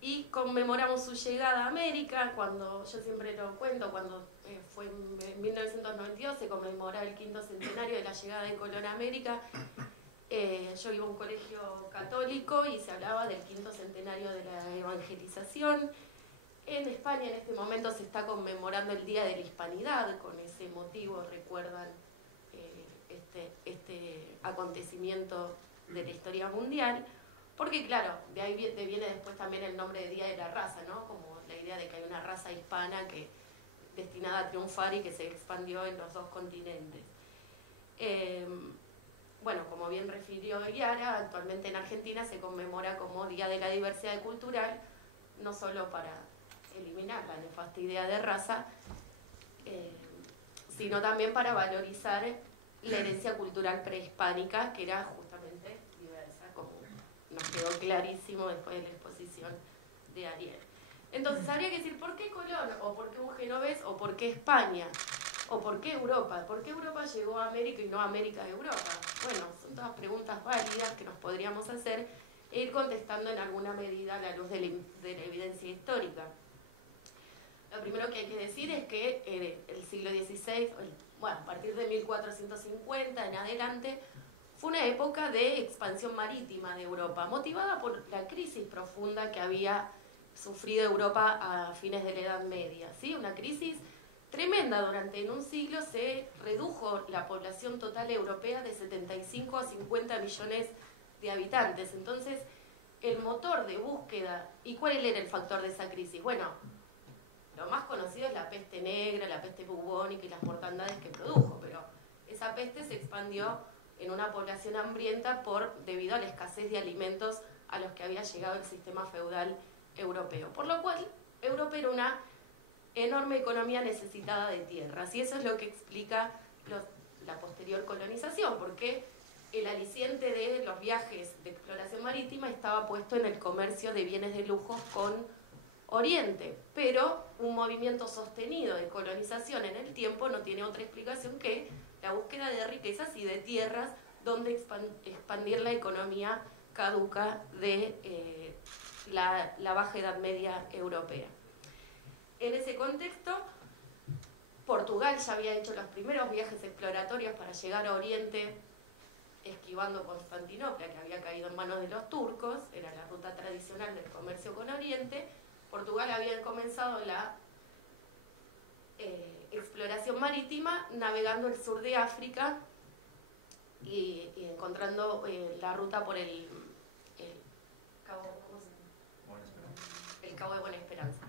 y conmemoramos su llegada a América, cuando, yo siempre lo cuento, cuando fue en 1992, se conmemoraba el 5º centenario de la llegada de Colón a América. Yo iba a un colegio católico y se hablaba del 5º centenario de la evangelización. En España en este momento se está conmemorando el Día de la Hispanidad, con ese motivo recuerdan este acontecimiento de la historia mundial. Porque claro, de ahí viene después también el nombre de Día de la Raza, ¿no? Como la idea de que hay una raza hispana que destinada a triunfar y que se expandió en los dos continentes. Bueno, como bien refirió Yara, actualmente en Argentina se conmemora como Día de la Diversidad Cultural, no solo para eliminar la nefasta idea de raza, sino también para valorizar la herencia cultural prehispánica, que era justamente diversa, como nos quedó clarísimo después de la exposición de Ariel. Entonces habría que decir, ¿por qué Colón? ¿O por qué un genovés? ¿O por qué España? ¿O por qué Europa? ¿Por qué Europa llegó a América y no América a Europa? Bueno, son todas preguntas válidas que nos podríamos hacer e ir contestando en alguna medida a la luz de la evidencia histórica. Lo primero que hay que decir es que el siglo XVI, bueno, a partir de 1450 en adelante, fue una época de expansión marítima de Europa, motivada por la crisis profunda que había sufrido Europa a fines de la Edad Media, ¿sí? Una crisis tremenda. En un siglo se redujo la población total europea de 75 a 50 millones de habitantes. Entonces, el motor de búsqueda, ¿y cuál era el factor de esa crisis? Bueno, lo más conocido es la peste negra, la peste bubónica y las mortandades que produjo, pero esa peste se expandió en una población hambrienta debido a la escasez de alimentos a los que había llegado el sistema feudal europeo. Por lo cual, Europa era una enorme economía necesitada de tierras, y eso es lo que explica la posterior colonización, porque el aliciente de los viajes de exploración marítima estaba puesto en el comercio de bienes de lujo con Oriente, pero un movimiento sostenido de colonización en el tiempo no tiene otra explicación que la búsqueda de riquezas y de tierras donde expandir la economía caduca de la Baja Edad Media europea. En ese contexto, Portugal ya había hecho los primeros viajes exploratorios para llegar a Oriente, esquivando Constantinopla, que había caído en manos de los turcos, era la ruta tradicional del comercio con Oriente. Portugal había comenzado la exploración marítima navegando el sur de África y encontrando la ruta por el cabo, ¿cómo se llama? El Cabo de Buena Esperanza.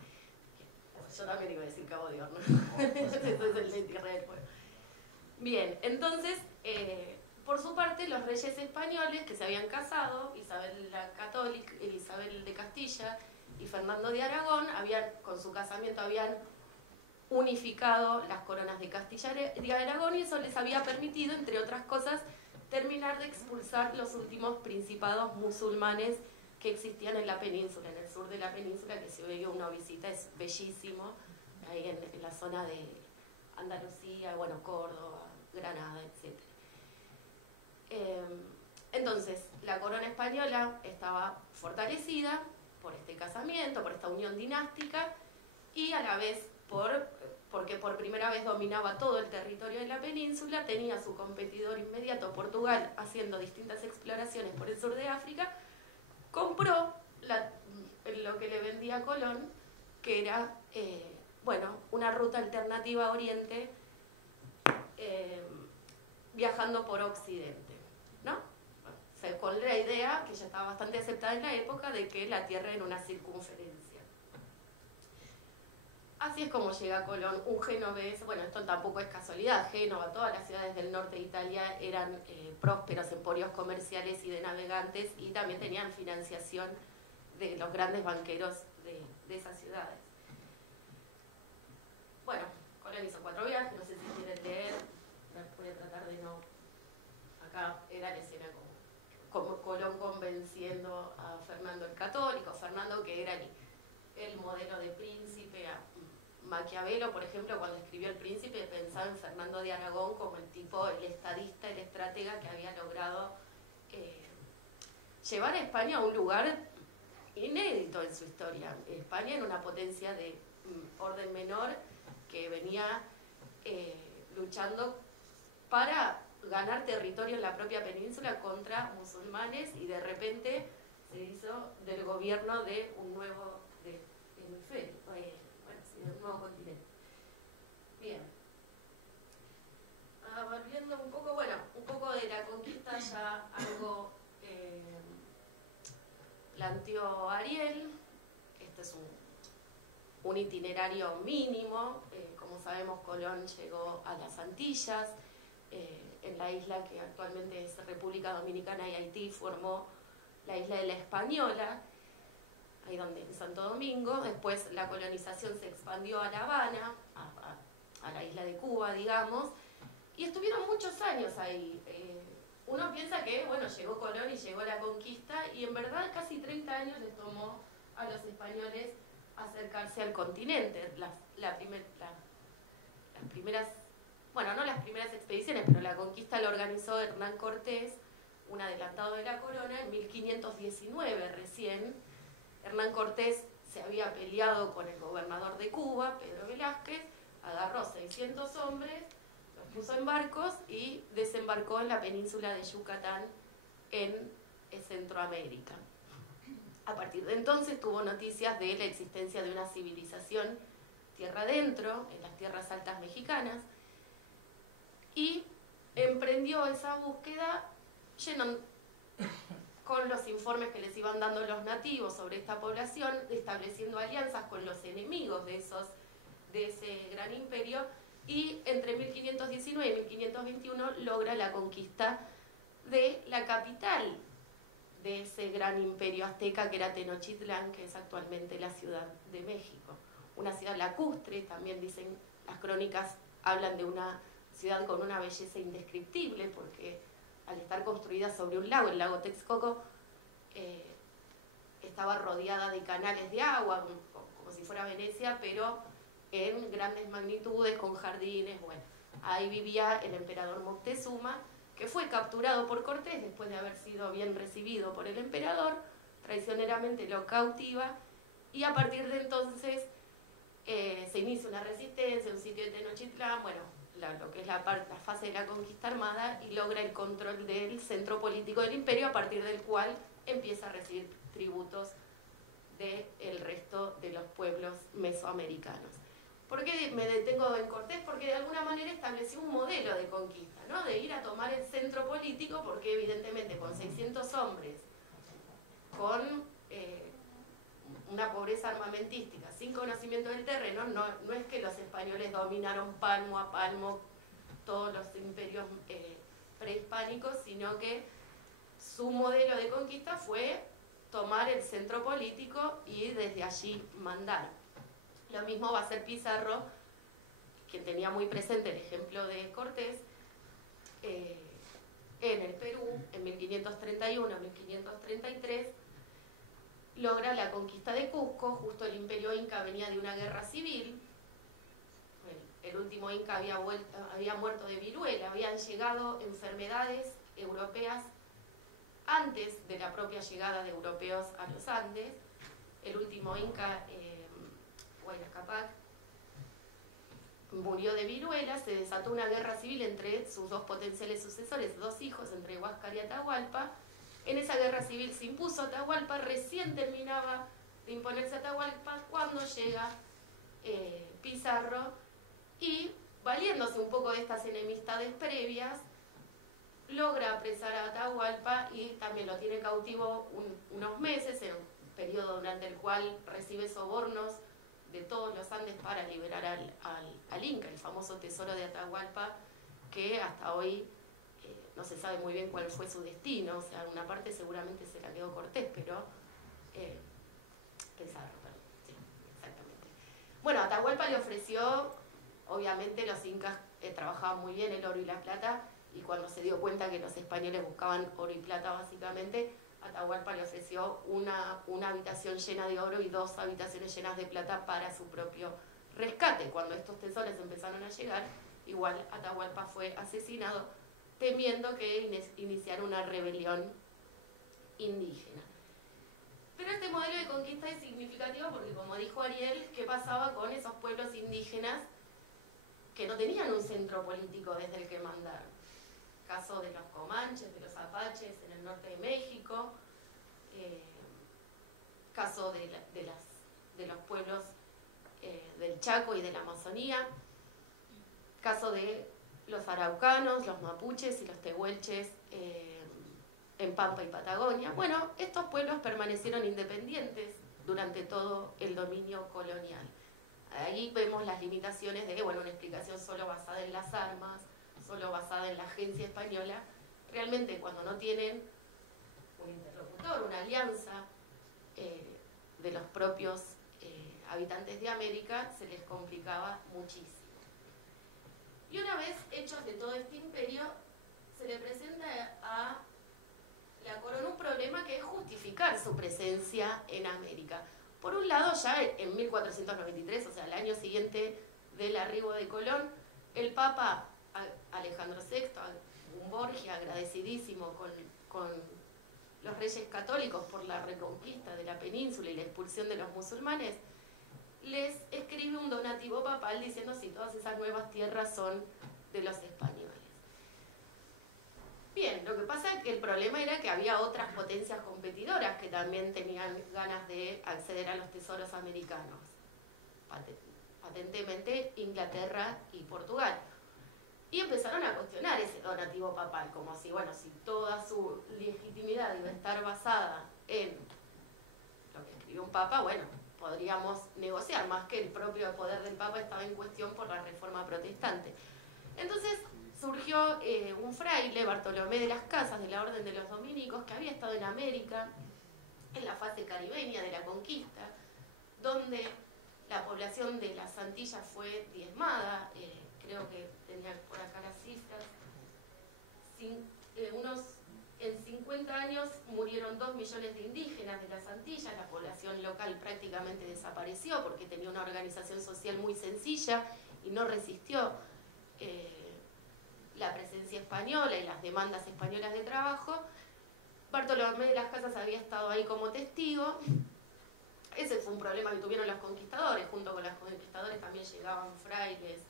Yo también iba a decir Cabo de Hornos. Ese es el de Tierra del Fuego. Bien, entonces, por su parte, los reyes españoles que se habían casado, Isabel la Católica, Isabel de Castilla y Fernando de Aragón, con su casamiento habían unificado las coronas de Castilla y de Aragón, y eso les había permitido, entre otras cosas, terminar de expulsar los últimos principados musulmanes que existían en la península, en el sur de la península, que si hoy uno visita es bellísimo, ahí en la zona de Andalucía, bueno, Córdoba, Granada, etc. Entonces, la corona española estaba fortalecida por este casamiento, por esta unión dinástica, y a la vez porque por primera vez dominaba todo el territorio de la península, tenía su competidor inmediato, Portugal, haciendo distintas exploraciones por el sur de África, compró lo que le vendía Colón, que era una ruta alternativa a Oriente, viajando por Occidente, ¿no? O sea, con la idea, que ya estaba bastante aceptada en la época, de que la Tierra era una circunferencia. Así es como llega Colón, un genovés. Bueno, esto tampoco es casualidad. Génova, todas las ciudades del norte de Italia eran prósperos emporios comerciales y de navegantes, y también tenían financiación de los grandes banqueros de esas ciudades. Bueno, Colón hizo 4 viajes, no sé si quieren leer, voy a tratar de no... Acá era la escena como Colón convenciendo a Fernando el Católico, Fernando que era el modelo de príncipe. Maquiavelo, por ejemplo, cuando escribió El Príncipe, pensaba en Fernando de Aragón como el estadista, el estratega que había logrado llevar a España a un lugar inédito en su historia. España era una potencia de orden menor que venía luchando para ganar territorio en la propia península contra musulmanes, y de repente se hizo del gobierno de un nuevo hemisferio, de un nuevo continente. Bien. Volviendo un poco de la conquista, ya algo planteó Ariel. Este es un itinerario mínimo. Como sabemos, Colón llegó a las Antillas, en la isla que actualmente es República Dominicana y Haití, formó la isla de la Española, ahí donde en Santo Domingo. Después la colonización se expandió a La Habana, a la isla de Cuba, digamos, y estuvieron muchos años ahí. Uno piensa que, llegó Colón y llegó la conquista, y en verdad casi 30 años les tomó a los españoles acercarse al continente. Las primeras, bueno, no las primeras expediciones, pero la conquista la organizó Hernán Cortés, un adelantado de la corona, en 1519 recién. Hernán Cortés se había peleado con el gobernador de Cuba, Pedro Velázquez, agarró 600 hombres, los puso en barcos y desembarcó en la península de Yucatán, en Centroamérica. A partir de entonces tuvo noticias de la existencia de una civilización tierra adentro, en las tierras altas mexicanas, y emprendió esa búsqueda con los informes que les iban dando los nativos sobre esta población, estableciendo alianzas con los enemigos de ese gran imperio, y entre 1519 y 1521 logra la conquista de la capital de ese gran imperio azteca, que era Tenochtitlán, que es actualmente la Ciudad de México. Una ciudad lacustre, también dicen las crónicas, hablan de una ciudad con una belleza indescriptible, porque al estar construida sobre un lago, el lago Texcoco, estaba rodeada de canales de agua, como si fuera Venecia, pero en grandes magnitudes, con jardines. Bueno, ahí vivía el emperador Moctezuma, que fue capturado por Cortés después de haber sido bien recibido por el emperador, traicioneramente lo cautiva, y a partir de entonces se inicia una resistencia, un sitio de Tenochtitlán, bueno, lo que es la fase de la conquista armada, y logra el control del centro político del imperio, a partir del cual empieza a recibir tributos del resto de los pueblos mesoamericanos. ¿Por qué me detengo en Cortés? Porque de alguna manera estableció un modelo de conquista, ¿no? De ir a tomar el centro político, porque evidentemente con 600 hombres, con una pobreza armamentística, sin conocimiento del terreno, no es que los españoles dominaron palmo a palmo todos los imperios prehispánicos, sino que su modelo de conquista fue tomar el centro político y desde allí mandar. Lo mismo va a hacer Pizarro, quien tenía muy presente el ejemplo de Cortés, en el Perú, en 1531-1533, logra la conquista de Cusco. Justo el imperio inca venía de una guerra civil. El último inca había muerto de viruela, habían llegado enfermedades europeas antes de la propia llegada de europeos a los Andes. El último inca, Huayna Cápac, murió de viruela, se desató una guerra civil entre sus dos potenciales sucesores, dos hijos, entre Huáscar y Atahualpa. En esa guerra civil se impuso Atahualpa, recién terminaba de imponerse Atahualpa cuando llega Pizarro, y valiéndose un poco de estas enemistades previas, logra apresar a Atahualpa y también lo tiene cautivo unos meses, en un periodo durante el cual recibe sobornos de todos los Andes para liberar al Inca, el famoso tesoro de Atahualpa, que hasta hoy no se sabe muy bien cuál fue su destino. O sea, una parte seguramente se la quedó Cortés, pero Pizarro, perdón, sí, exactamente. Bueno, Atahualpa le ofreció, obviamente los incas trabajaban muy bien el oro y la plata, y cuando se dio cuenta que los españoles buscaban oro y plata básicamente, Atahualpa le ofreció una habitación llena de oro y 2 habitaciones llenas de plata para su propio rescate. Cuando estos tesoros empezaron a llegar, igual Atahualpa fue asesinado, temiendo que iniciara una rebelión indígena. Pero este modelo de conquista es significativo porque, como dijo Ariel, ¿qué pasaba con esos pueblos indígenas que no tenían un centro político desde el que mandar? Caso de los comanches, de los apaches en el norte de México, caso de los pueblos del Chaco y de la Amazonía, caso de los araucanos, los mapuches y los tehuelches en Pampa y Patagonia. Bueno, estos pueblos permanecieron independientes durante todo el dominio colonial. Ahí vemos las limitaciones de, bueno, una explicación solo basada en las armas, solo basada en la agencia española. Realmente, cuando no tienen un interlocutor, una alianza de los propios habitantes de América, se les complicaba muchísimo. Y una vez hechos de todo este imperio, se le presenta a la corona un problema que es justificar su presencia en América. Por un lado, ya en 1493, o sea, el año siguiente del arribo de Colón, el Papa Alejandro VI, un Borgia agradecidísimo con los reyes católicos por la reconquista de la península y la expulsión de los musulmanes, les escribe un donativo papal diciendo si todas esas nuevas tierras son de los españoles. Bien, lo que pasa es que el problema era que había otras potencias competidoras que también tenían ganas de acceder a los tesoros americanos. Patentemente Inglaterra y Portugal. Y empezaron a cuestionar ese donativo papal, como si, bueno, si toda su legitimidad iba a estar basada en lo que escribió un papa, bueno, podríamos negociar, más que el propio poder del papa estaba en cuestión por la reforma protestante. Entonces surgió un fraile, Bartolomé de las Casas, de la Orden de los Dominicos, que había estado en América, en la fase caribeña de la conquista, donde la población de las Antillas fue diezmada, creo que tenía por acá las cifras, en 50 años murieron 2 millones de indígenas de las Antillas, la población local prácticamente desapareció porque tenía una organización social muy sencilla y no resistió la presencia española y las demandas españolas de trabajo. Bartolomé de las Casas había estado ahí como testigo. Ese fue un problema que tuvieron los conquistadores. Junto con los conquistadores también llegaban frailes,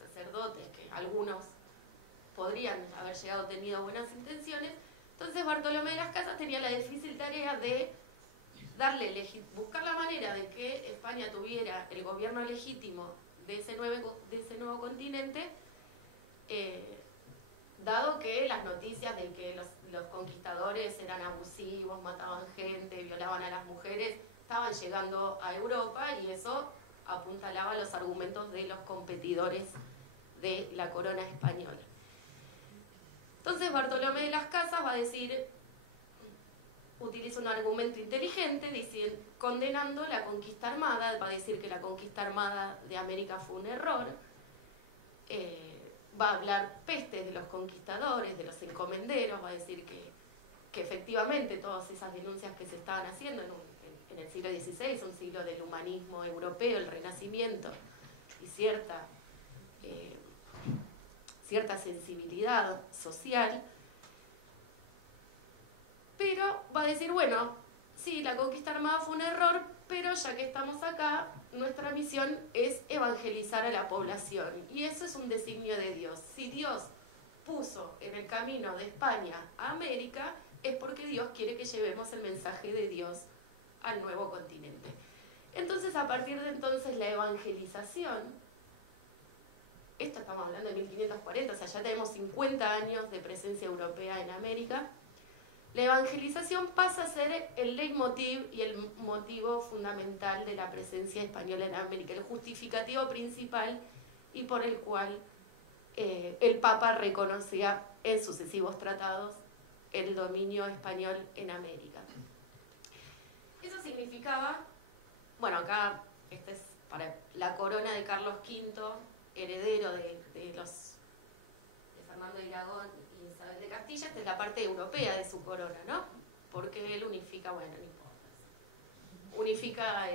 sacerdotes, que algunos podrían haber llegado tenido buenas intenciones. Entonces Bartolomé de las Casas tenía la difícil tarea de buscar la manera de que España tuviera el gobierno legítimo de ese nuevo continente, dado que las noticias de que los conquistadores eran abusivos, mataban gente, violaban a las mujeres, estaban llegando a Europa, y eso apuntalaba los argumentos de los competidores de la corona española. Entonces Bartolomé de las Casas va a decir, utiliza un argumento inteligente, condenando la conquista armada, va a decir que la conquista armada de América fue un error, va a hablar pestes de los conquistadores, de los encomenderos, va a decir que efectivamente todas esas denuncias que se estaban haciendo en el siglo XVI, un siglo del humanismo europeo, el Renacimiento, y cierta sensibilidad social, pero va a decir, bueno, sí, la conquista armada fue un error, pero ya que estamos acá, nuestra misión es evangelizar a la población, y eso es un designio de Dios. Si Dios puso en el camino de España a América, es porque Dios quiere que llevemos el mensaje de Dios al nuevo continente. Entonces, a partir de entonces, la evangelización, esto estamos hablando de 1540, o sea, ya tenemos 50 años de presencia europea en América, la evangelización pasa a ser el leitmotiv y el motivo fundamental de la presencia española en América, el justificativo principal y por el cual el Papa reconocía en sucesivos tratados el dominio español en América. Eso significaba, bueno, acá esta es para la corona de Carlos V, heredero de Fernando de Aragón y Isabel de Castilla. Esta es la parte europea de su corona, ¿no? Porque él unifica, bueno, no importa, unifica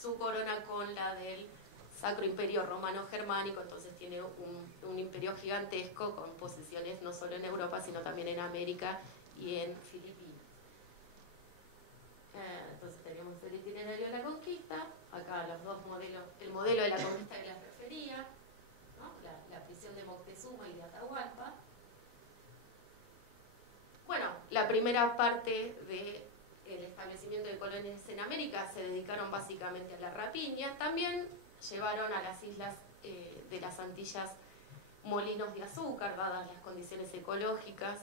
su corona con la del Sacro Imperio Romano Germánico, entonces tiene un imperio gigantesco con posesiones no solo en Europa, sino también en América y en Filipinas. Entonces tenemos el itinerario de la conquista, acá los dos modelos, el modelo de la conquista que les refería, ¿no? La prisión de Moctezuma y de Atahualpa. Bueno, la primera parte del establecimiento de colonias en América se dedicaron básicamente a la rapiña. También llevaron a las islas de las Antillas molinos de azúcar, dadas las condiciones ecológicas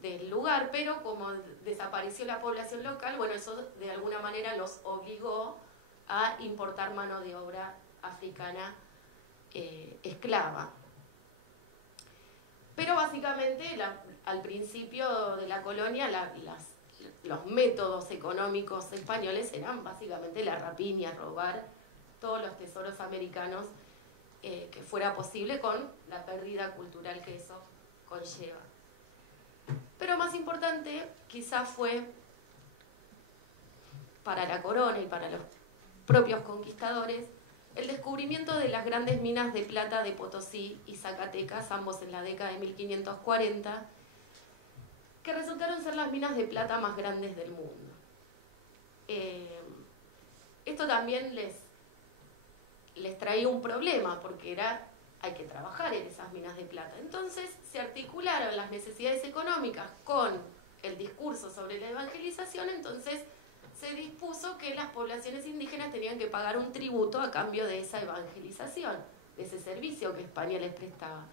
del lugar, pero como desapareció la población local, bueno, eso de alguna manera los obligó a importar mano de obra africana esclava. Pero básicamente al principio de la colonia los métodos económicos españoles eran básicamente la rapiña, robar todos los tesoros americanos que fuera posible, con la pérdida cultural que eso conlleva. Pero más importante quizás fue para la corona y para los propios conquistadores el descubrimiento de las grandes minas de plata de Potosí y Zacatecas, ambos en la década de 1540, que resultaron ser las minas de plata más grandes del mundo. Esto también les traía un problema, porque hay que trabajar en esas minas de plata. Entonces se articularon las necesidades económicas con el discurso sobre la evangelización, entonces se dispuso que las poblaciones indígenas tenían que pagar un tributo a cambio de esa evangelización, de ese servicio que España les prestaba.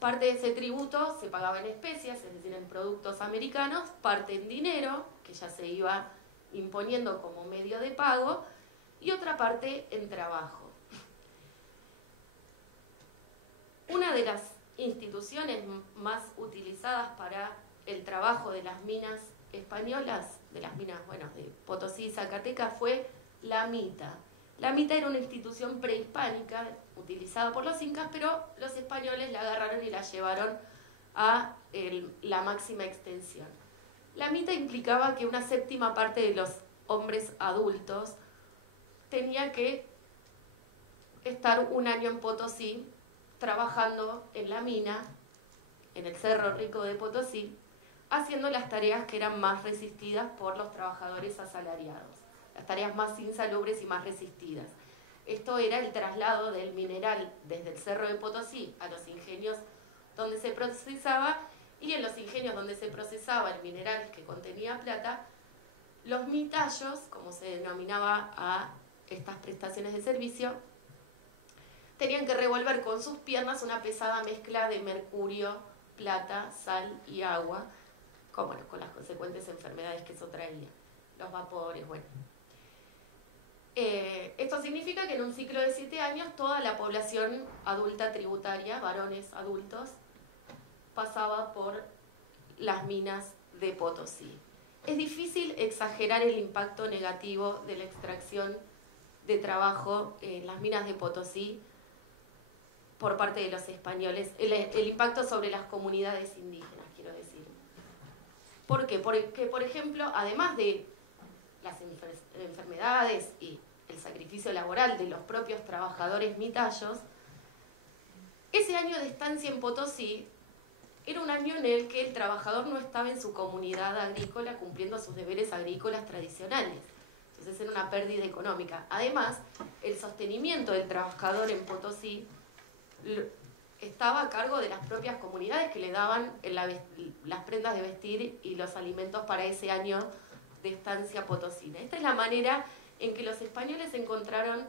Parte de ese tributo se pagaba en especias, es decir, en productos americanos, parte en dinero, que ya se iba imponiendo como medio de pago, y otra parte en trabajo. Una de las instituciones más utilizadas para el trabajo de las minas españolas, de las minas, bueno, de Potosí y Zacatecas, fue la mita. La mita era una institución prehispánica utilizada por los incas, pero los españoles la agarraron y la llevaron a la máxima extensión. La mita implicaba que una séptima parte de los hombres adultos tenía que estar un año en Potosí trabajando en la mina, en el Cerro Rico de Potosí, haciendo las tareas que eran más resistidas por los trabajadores asalariados, las tareas más insalubres y más resistidas. Esto era el traslado del mineral desde el Cerro de Potosí a los ingenios donde se procesaba, y en los ingenios donde se procesaba el mineral que contenía plata, los mitayos, como se denominaba a estas prestaciones de servicio, tenían que revolver con sus piernas una pesada mezcla de mercurio, plata, sal y agua, con las consecuentes enfermedades que eso traía, los vapores, bueno. Esto significa que en un ciclo de 7 años toda la población adulta tributaria, varones adultos, pasaba por las minas de Potosí. Es difícil exagerar el impacto negativo de la extracción de trabajo en las minas de Potosí por parte de los españoles, el impacto sobre las comunidades indígenas, quiero decir. ¿Por qué? Porque, por ejemplo, además de las enfermedades y el sacrificio laboral de los propios trabajadores mitayos, ese año de estancia en Potosí era un año en el que el trabajador no estaba en su comunidad agrícola cumpliendo sus deberes agrícolas tradicionales. Entonces era una pérdida económica. Además, el sostenimiento del trabajador en Potosí estaba a cargo de las propias comunidades que le daban las prendas de vestir y los alimentos para ese año de estancia potosina. Esta es la manera en que los españoles encontraron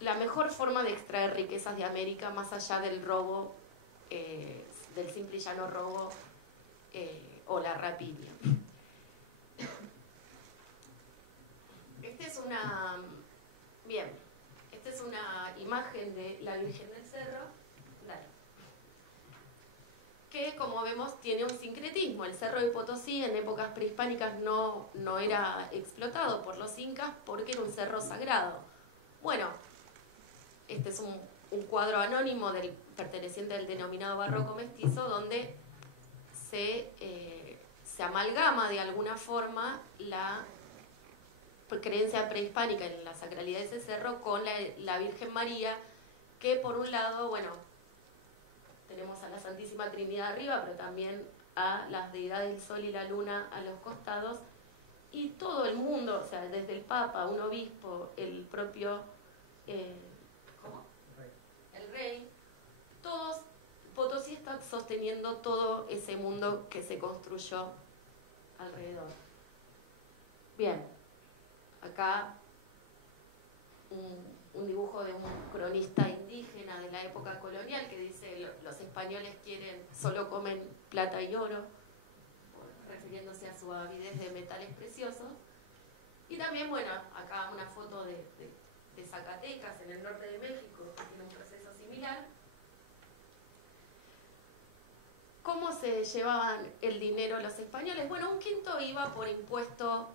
la mejor forma de extraer riquezas de América, más allá del robo, del simple y llano robo o la rapiña. Esta es una imagen de la Virgen del Cerro, que, como vemos, tiene un sincretismo. El Cerro de Potosí en épocas prehispánicas no era explotado por los incas porque era un cerro sagrado. Bueno, este es un cuadro anónimo perteneciente al denominado barroco mestizo, donde se amalgama de alguna forma la creencia prehispánica en la sacralidad de ese cerro con la Virgen María, que por un lado, bueno, tenemos a la Santísima Trinidad arriba, pero también a las deidades del Sol y la Luna a los costados, y todo el mundo, o sea, desde el Papa, un obispo, el propio el rey, todos, Potosí está sosteniendo todo ese mundo que se construyó alrededor. Bien, acá un dibujo de un cronista indígena de la época colonial que dice: los españoles solo comen plata y oro, refiriéndose a su avidez de metales preciosos. Y también, bueno, acá una foto de Zacatecas, en el norte de México, que tiene un proceso similar. ¿Cómo se llevaban el dinero los españoles? Bueno, un quinto iba por impuesto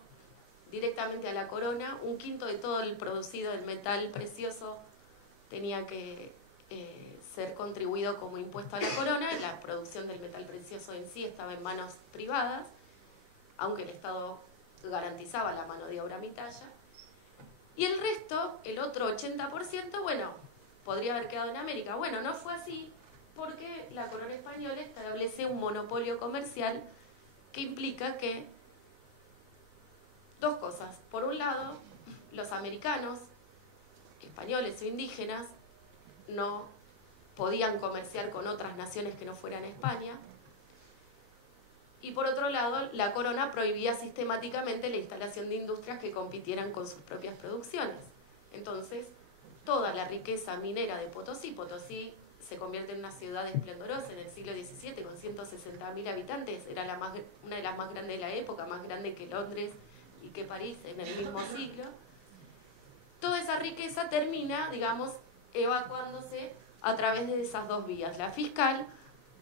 directamente a la corona, un quinto de todo el producido del metal precioso tenía que ser contribuido como impuesto a la corona. La producción del metal precioso en sí estaba en manos privadas, aunque el Estado garantizaba la mano de obra mitalla. Y el resto, el otro 80%, bueno, podría haber quedado en América. Bueno, no fue así porque la corona española establece un monopolio comercial que implica que dos cosas. Por un lado, los americanos, españoles o indígenas, no podían comerciar con otras naciones que no fueran España. Y por otro lado, la corona prohibía sistemáticamente la instalación de industrias que compitieran con sus propias producciones. Entonces, toda la riqueza minera de Potosí, Potosí se convierte en una ciudad esplendorosa en el siglo XVII con 160.000 habitantes, era una de las más grandes de la época, más grande que Londres y que París en el mismo siglo. Toda esa riqueza termina, digamos, evacuándose a través de esas dos vías, la fiscal,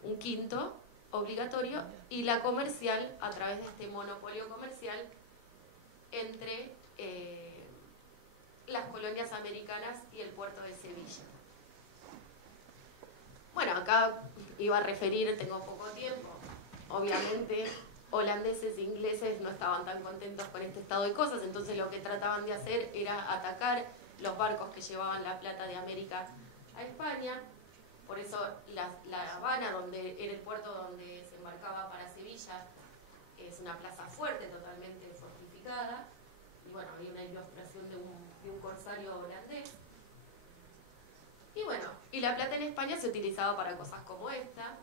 un quinto obligatorio, y la comercial a través de este monopolio comercial entre las colonias americanas y el puerto de Sevilla. Bueno, acá iba a referir, tengo poco tiempo, obviamente holandeses e ingleses no estaban tan contentos con este estado de cosas, entonces lo que trataban de hacer era atacar los barcos que llevaban la plata de América a España. Por eso la Habana, donde era el puerto donde se embarcaba para Sevilla, es una plaza fuerte, totalmente fortificada. Y bueno, hay una ilustración de un corsario holandés. Y bueno, y la plata en España se utilizaba para cosas como esta.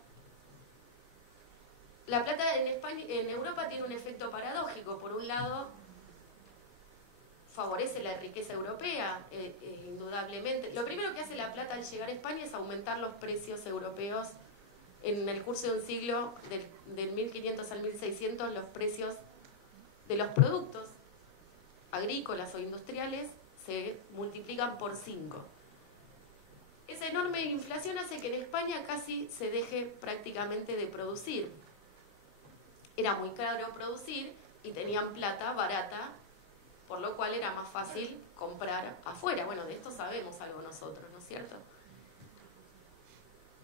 La plata en Europa tiene un efecto paradójico. Por un lado, favorece la riqueza europea, indudablemente. Lo primero que hace la plata al llegar a España es aumentar los precios europeos. En el curso de un siglo, del 1500 al 1600, los precios de los productos agrícolas o industriales se multiplican por 5. Esa enorme inflación hace que en España casi se deje prácticamente de producir. Era muy caro producir y tenían plata barata, por lo cual era más fácil comprar afuera. Bueno, de esto sabemos algo nosotros, ¿no es cierto?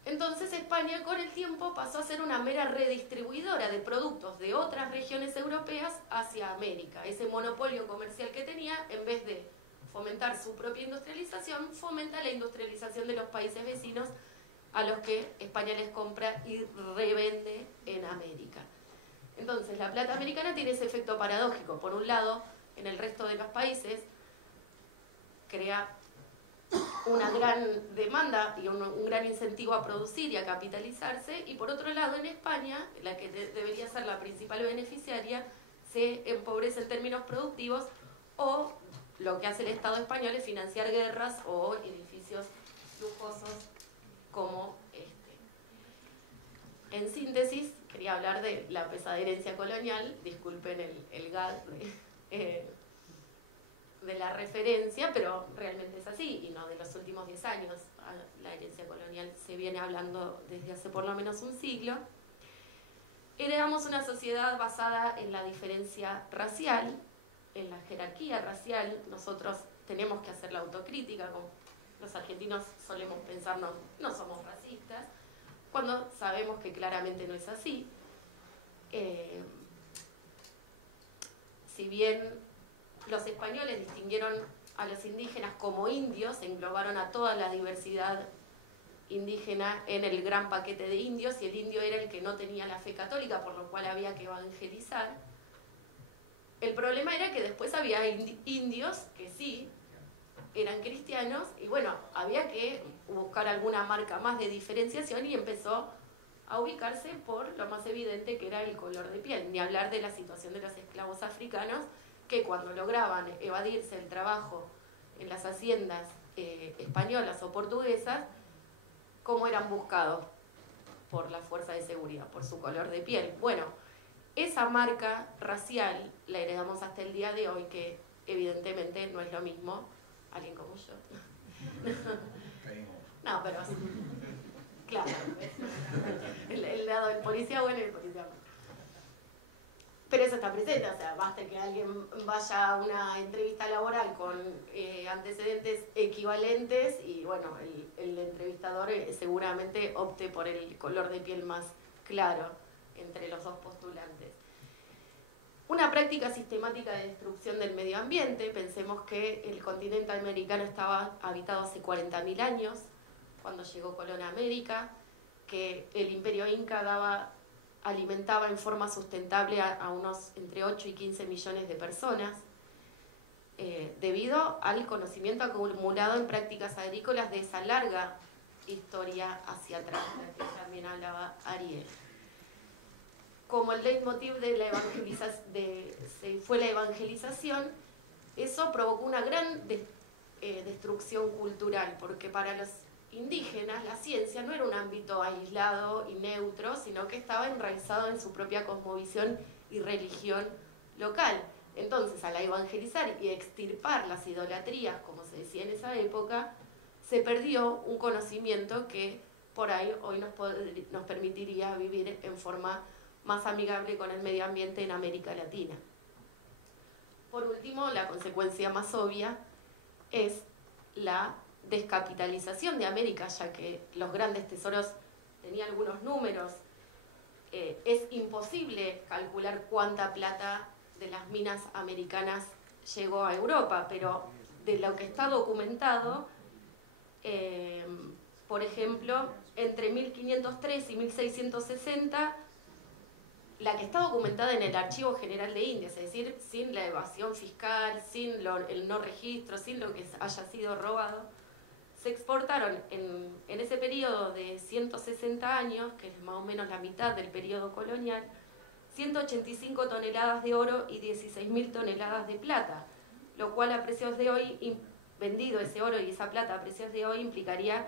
Entonces España con el tiempo pasó a ser una mera redistribuidora de productos de otras regiones europeas hacia América. Ese monopolio comercial que tenía, en vez de fomentar su propia industrialización, fomenta la industrialización de los países vecinos a los que España les compra y revende en América. Entonces la plata americana tiene ese efecto paradójico. Por un lado, en el resto de los países crea una gran demanda y un gran incentivo a producir y a capitalizarse, y por otro lado en España, la que debería ser la principal beneficiaria, se empobrece en términos productivos, o lo que hace el Estado español es financiar guerras o edificios lujosos como este. En síntesis, quería hablar de la pesada herencia colonial, disculpen el gag de la referencia, pero realmente es así, y no de los últimos 10 años. La herencia colonial se viene hablando desde hace por lo menos un siglo. Heredamos una sociedad basada en la diferencia racial, en la jerarquía racial. Nosotros tenemos que hacer la autocrítica, como los argentinos solemos pensar, no somos racistas, cuando sabemos que claramente no es así. Si bien los españoles distinguieron a los indígenas como indios, englobaron a toda la diversidad indígena en el gran paquete de indios, y el indio era el que no tenía la fe católica, por lo cual había que evangelizar. El problema era que después había indios que sí eran cristianos, y bueno, había que buscar alguna marca más de diferenciación, y empezó a ubicarse por lo más evidente, que era el color de piel. Ni hablar de la situación de los esclavos africanos, que cuando lograban evadirse el trabajo en las haciendas españolas o portuguesas, cómo eran buscados por la fuerza de seguridad, por su color de piel. Bueno, esa marca racial la heredamos hasta el día de hoy, que evidentemente no es lo mismo alguien como yo. No, pero claro, el lado del policía bueno y el policía malo. Pero eso está presente, o sea, basta que alguien vaya a una entrevista laboral con antecedentes equivalentes y bueno, el entrevistador seguramente opte por el color de piel más claro entre los dos postulantes. Una práctica sistemática de destrucción del medio ambiente. Pensemos que el continente americano estaba habitado hace 40.000 años, cuando llegó Colón a América, que el imperio inca alimentaba en forma sustentable a unos entre 8 y 15 millones de personas, debido al conocimiento acumulado en prácticas agrícolas de esa larga historia hacia atrás, de la que también hablaba Ariel. Como el leitmotiv de la fue la evangelización, eso provocó una gran destrucción cultural, porque para los indígenas la ciencia no era un ámbito aislado y neutro, sino que estaba enraizado en su propia cosmovisión y religión local. Entonces, al evangelizar y extirpar las idolatrías, como se decía en esa época, se perdió un conocimiento que por ahí hoy nos permitiría vivir en forma más amigable con el medio ambiente en América Latina. Por último, la consecuencia más obvia es la descapitalización de América, ya que los grandes tesoros, tenía algunos números, es imposible calcular cuánta plata de las minas americanas llegó a Europa, pero de lo que está documentado, por ejemplo, entre 1503 y 1660, la que está documentada en el Archivo General de Indias, es decir, sin la evasión fiscal, sin el no registro, sin lo que haya sido robado, se exportaron en ese periodo de 160 años, que es más o menos la mitad del periodo colonial, 185 toneladas de oro y 16.000 toneladas de plata, lo cual a precios de hoy, vendido ese oro y esa plata a precios de hoy, implicaría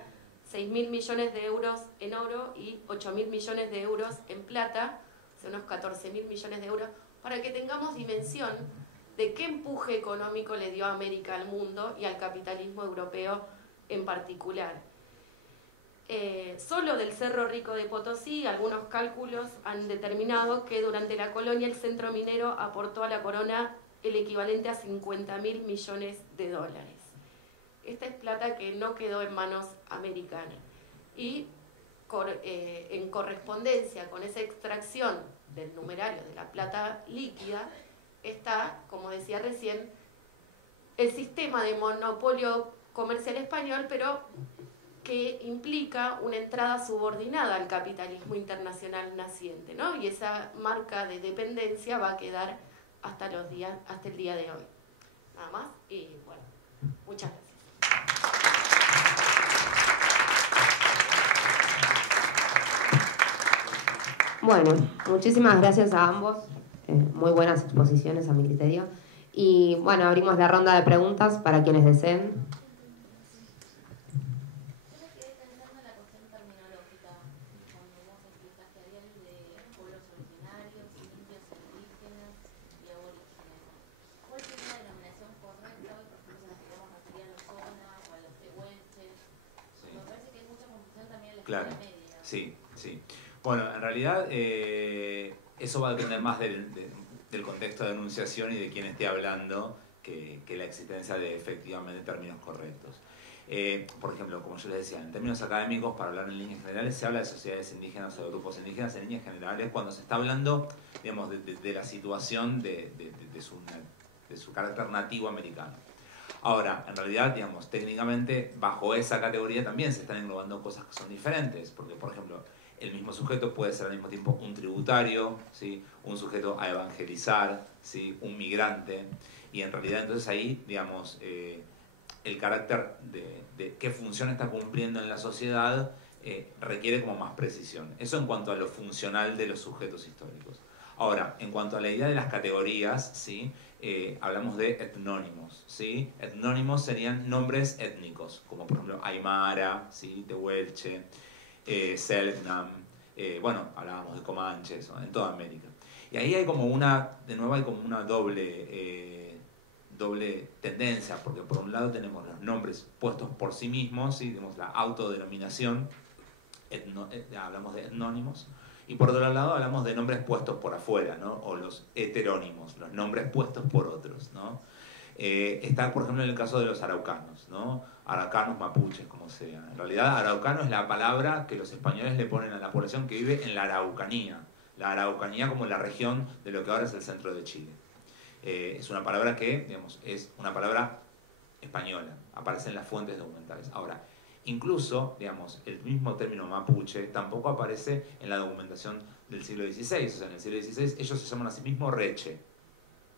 6.000 millones de euros en oro y 8.000 millones de euros en plata, o sea, unos 14.000 millones de euros, para que tengamos dimensión de qué empuje económico le dio América al mundo y al capitalismo europeo en particular. Solo del Cerro Rico de Potosí, algunos cálculos han determinado que durante la colonia el centro minero aportó a la corona el equivalente a 50.000 millones de dólares. Esta es plata que no quedó en manos americanas. Y en correspondencia con esa extracción del numerario de la plata líquida, está, como decía recién, el sistema de monopolio comercial español, pero que implica una entrada subordinada al capitalismo internacional naciente, ¿no? Y esa marca de dependencia va a quedar hasta el día de hoy. Nada más, y bueno, muchas gracias. Bueno, muchísimas gracias a ambos. Muy buenas exposiciones a mi criterio. Y bueno, abrimos la ronda de preguntas para quienes deseen. Yo me quedé pensando en la cuestión terminológica, cuando vos explicaste, Ariel, de pueblos originarios, indios, indígenas y aborígenes. ¿Cuál sería la denominación correcta? Por ejemplo, si nos queremos referir a los zonas o a los tehuelches. Sí. Me parece que hay mucha confusión también en la Claro, escuela media. sí, sí. Bueno, en realidad eso va a depender más del contexto de enunciación y de quién esté hablando que la existencia de efectivamente términos correctos. Por ejemplo, como yo les decía, en términos académicos, para hablar en líneas generales, se habla de sociedades indígenas o de grupos indígenas en líneas generales cuando se está hablando, digamos, de la situación de su carácter nativo americano. Ahora, en realidad, digamos, técnicamente, bajo esa categoría también se están englobando cosas que son diferentes, porque, por ejemplo, el mismo sujeto puede ser al mismo tiempo un tributario, ¿sí? Un sujeto a evangelizar, ¿sí? Un migrante, y en realidad entonces ahí, digamos, el carácter de qué función está cumpliendo en la sociedad requiere como más precisión. Eso en cuanto a lo funcional de los sujetos históricos. Ahora, en cuanto a la idea de las categorías, ¿sí? Hablamos de etnónimos, ¿sí? Etnónimos serían nombres étnicos, como por ejemplo Aymara, ¿sí? Tehuelche, Selknam, bueno, hablábamos de Comanches, ¿no? En toda América. Y ahí hay como una doble tendencia, porque por un lado tenemos los nombres puestos por sí mismos, ¿sí? Tenemos la autodenominación, hablamos de etnónimos, y por otro lado hablamos de nombres puestos por afuera, ¿no? O los heterónimos, los nombres puestos por otros, ¿no? Está, por ejemplo, en el caso de los araucanos, ¿no? Araucanos, mapuches, como sea. En realidad, araucano es la palabra que los españoles le ponen a la población que vive en la Araucanía, la Araucanía como la región de lo que ahora es el centro de Chile. Es una palabra que, digamos, es una palabra española, aparece en las fuentes documentales. Ahora, incluso, digamos, el mismo término mapuche tampoco aparece en la documentación del siglo XVI. O sea, en el siglo XVI ellos se llaman a sí mismos reche,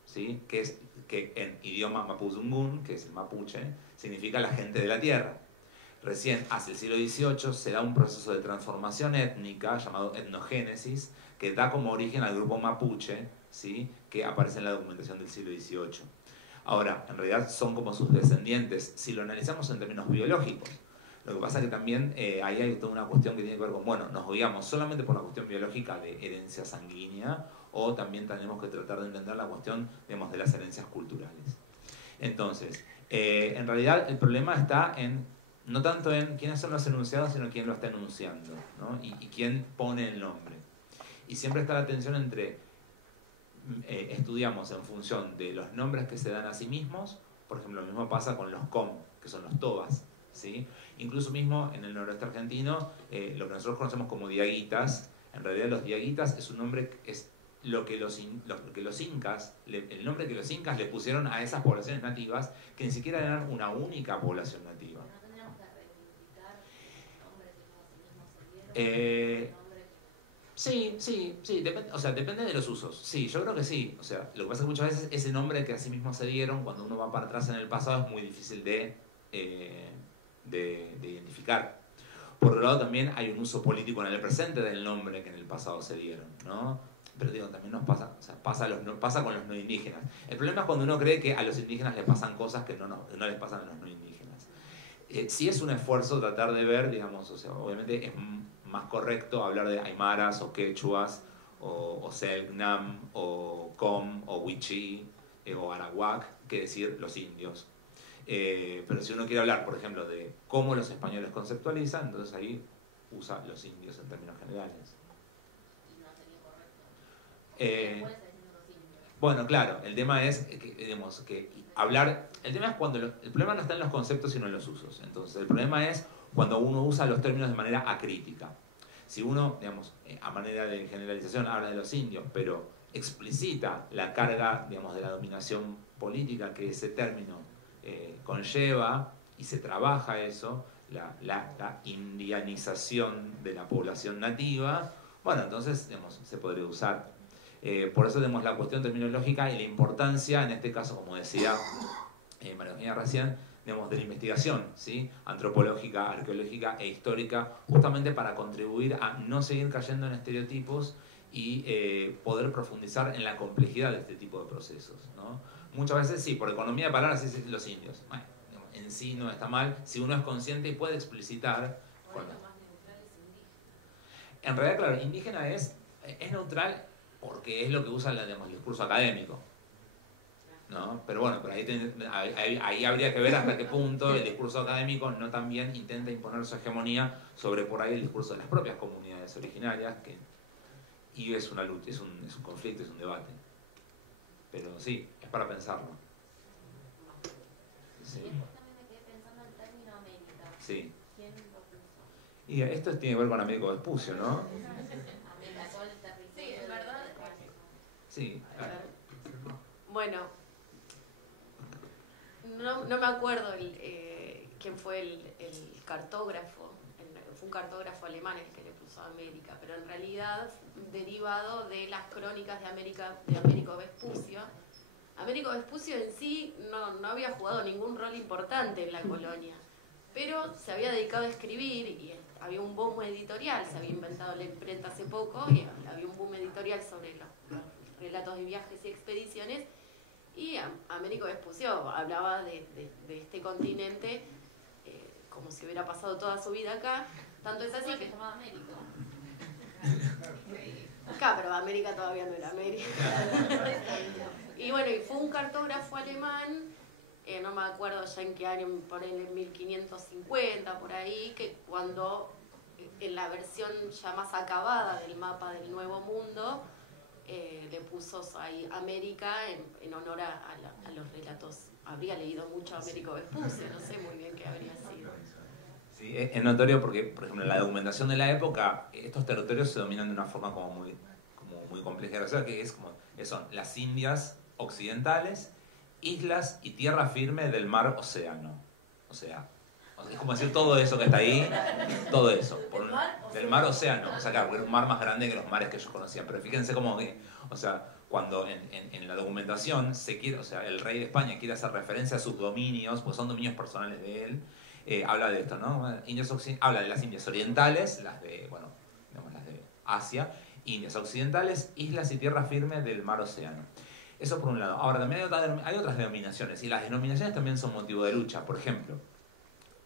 ¿sí? Que en idioma mapudungun, que es el mapuche, significa la gente de la tierra. Recién, hacia el siglo XVIII, se da un proceso de transformación étnica llamado etnogénesis, que da como origen al grupo mapuche, ¿sí? Que aparece en la documentación del siglo XVIII. Ahora, en realidad son como sus descendientes, si lo analizamos en términos biológicos. Lo que pasa es que también ahí hay toda una cuestión que tiene que ver con, bueno, nos guiamos solamente por la cuestión biológica de herencia sanguínea, o también tenemos que tratar de entender la cuestión, digamos, de las herencias culturales. Entonces, en realidad el problema está no tanto en quiénes son los enunciados, sino quién lo está enunciando, ¿no? Y quién pone el nombre. Y siempre está la tensión entre estudiamos en función de los nombres que se dan a sí mismos. Por ejemplo, lo mismo pasa con los com, que son los tobas, ¿sí? Incluso mismo en el noroeste argentino, lo que nosotros conocemos como diaguitas, en realidad los diaguitas es un nombre, es lo que los incas, el nombre que los incas le pusieron a esas poblaciones nativas, que ni siquiera eran una única población nativa. ¿No tendríamos que reivindicar los nombres que ellos a sí mismos se dieron? Sí, depende de los usos. Sí, yo creo que sí. O sea, lo que pasa es que muchas veces ese nombre que a sí mismos se dieron, cuando uno va para atrás en el pasado, es muy difícil de identificar. Por otro lado, también hay un uso político en el presente del nombre que en el pasado se dieron, ¿no? Pero digo, también nos pasa, o sea, pasa con los no indígenas. El problema es cuando uno cree que a los indígenas les pasan cosas que no les pasan a los no indígenas. Sí es un esfuerzo tratar de ver, digamos, o sea, obviamente es más correcto hablar de aymaras o quechuas o selknam o com o wichí o arawak que decir los indios. Pero si uno quiere hablar, por ejemplo, de cómo los españoles conceptualizan, entonces ahí usa los indios en términos generales. Y no sería correcto. ¿Cuál es el de los indios? Bueno, claro, el tema es que, digamos, que hablar, el tema es cuando el problema no está en los conceptos sino en los usos. Entonces el problema es cuando uno usa los términos de manera acrítica. Si uno, digamos, a manera de generalización habla de los indios, pero explicita la carga, digamos, de la dominación política que ese término conlleva y se trabaja eso, la indianización de la población nativa, bueno, entonces, digamos, se podría usar. Por eso tenemos la cuestión terminológica y la importancia, en este caso, como decía María Eugenia recién, digamos, de la investigación, ¿sí? Antropológica, arqueológica e histórica, justamente para contribuir a no seguir cayendo en estereotipos y poder profundizar en la complejidad de este tipo de procesos, ¿no? Muchas veces sí, por economía de palabras sí dicen los indios. Bueno, en sí no está mal, si uno es consciente y puede explicitar. Bueno, más neutral es indígena. En realidad, claro, indígena es neutral porque es lo que usa el discurso académico, ¿no? Pero bueno, ahí habría que ver hasta qué punto el discurso académico no también intenta imponer su hegemonía sobre por ahí el discurso de las propias comunidades originarias, y es una lucha, es un conflicto, es un debate. Pero sí, es para pensarlo. Sí. Y después también me quedé pensando en el término América. Sí. ¿Quién lo puso? Y esto tiene que ver con Américo Vespucio, ¿no? América, todo el territorio. Sí, es verdad. Sí. Bueno, no me acuerdo quién fue el cartógrafo. Fue un cartógrafo alemán el que le puso América, pero en realidad derivado de las crónicas de Américo Vespucio. Américo Vespucio en sí no había jugado ningún rol importante en la colonia, pero se había dedicado a escribir y había un boom editorial, se había inventado la imprenta hace poco y había un boom editorial sobre los relatos de viajes y expediciones, y Américo Vespucio hablaba de este continente como si hubiera pasado toda su vida acá. Tanto es así que que se llamaba América. acá, pero América todavía no era América. Y bueno, y fue un cartógrafo alemán, no me acuerdo ya en qué año, por ahí en 1550, por ahí, que cuando en la versión ya más acabada del mapa del Nuevo Mundo, le puso ahí América en honor a los relatos. Habría leído mucho a Américo Vespucio, no sé muy bien qué habría sido. Sí, es notorio porque, por ejemplo, en la documentación de la época, estos territorios se dominan de una forma como como muy compleja, o sea, que es como, son las Indias occidentales, islas y tierra firme del mar océano. O sea, es como decir todo eso que está ahí, todo eso. Del mar océano. O sea, claro, era un mar más grande que los mares que ellos conocían. Pero fíjense como que, o sea, cuando en la documentación se quiere, o sea, el rey de España quiere hacer referencia a sus dominios, pues son dominios personales de él, habla de esto, ¿no? Habla de las Indias orientales, las de, bueno, digamos, las de Asia, Indias occidentales, islas y tierra firme del mar océano. Eso por un lado. Ahora, también hay otras denominaciones, y las denominaciones también son motivo de lucha. Por ejemplo,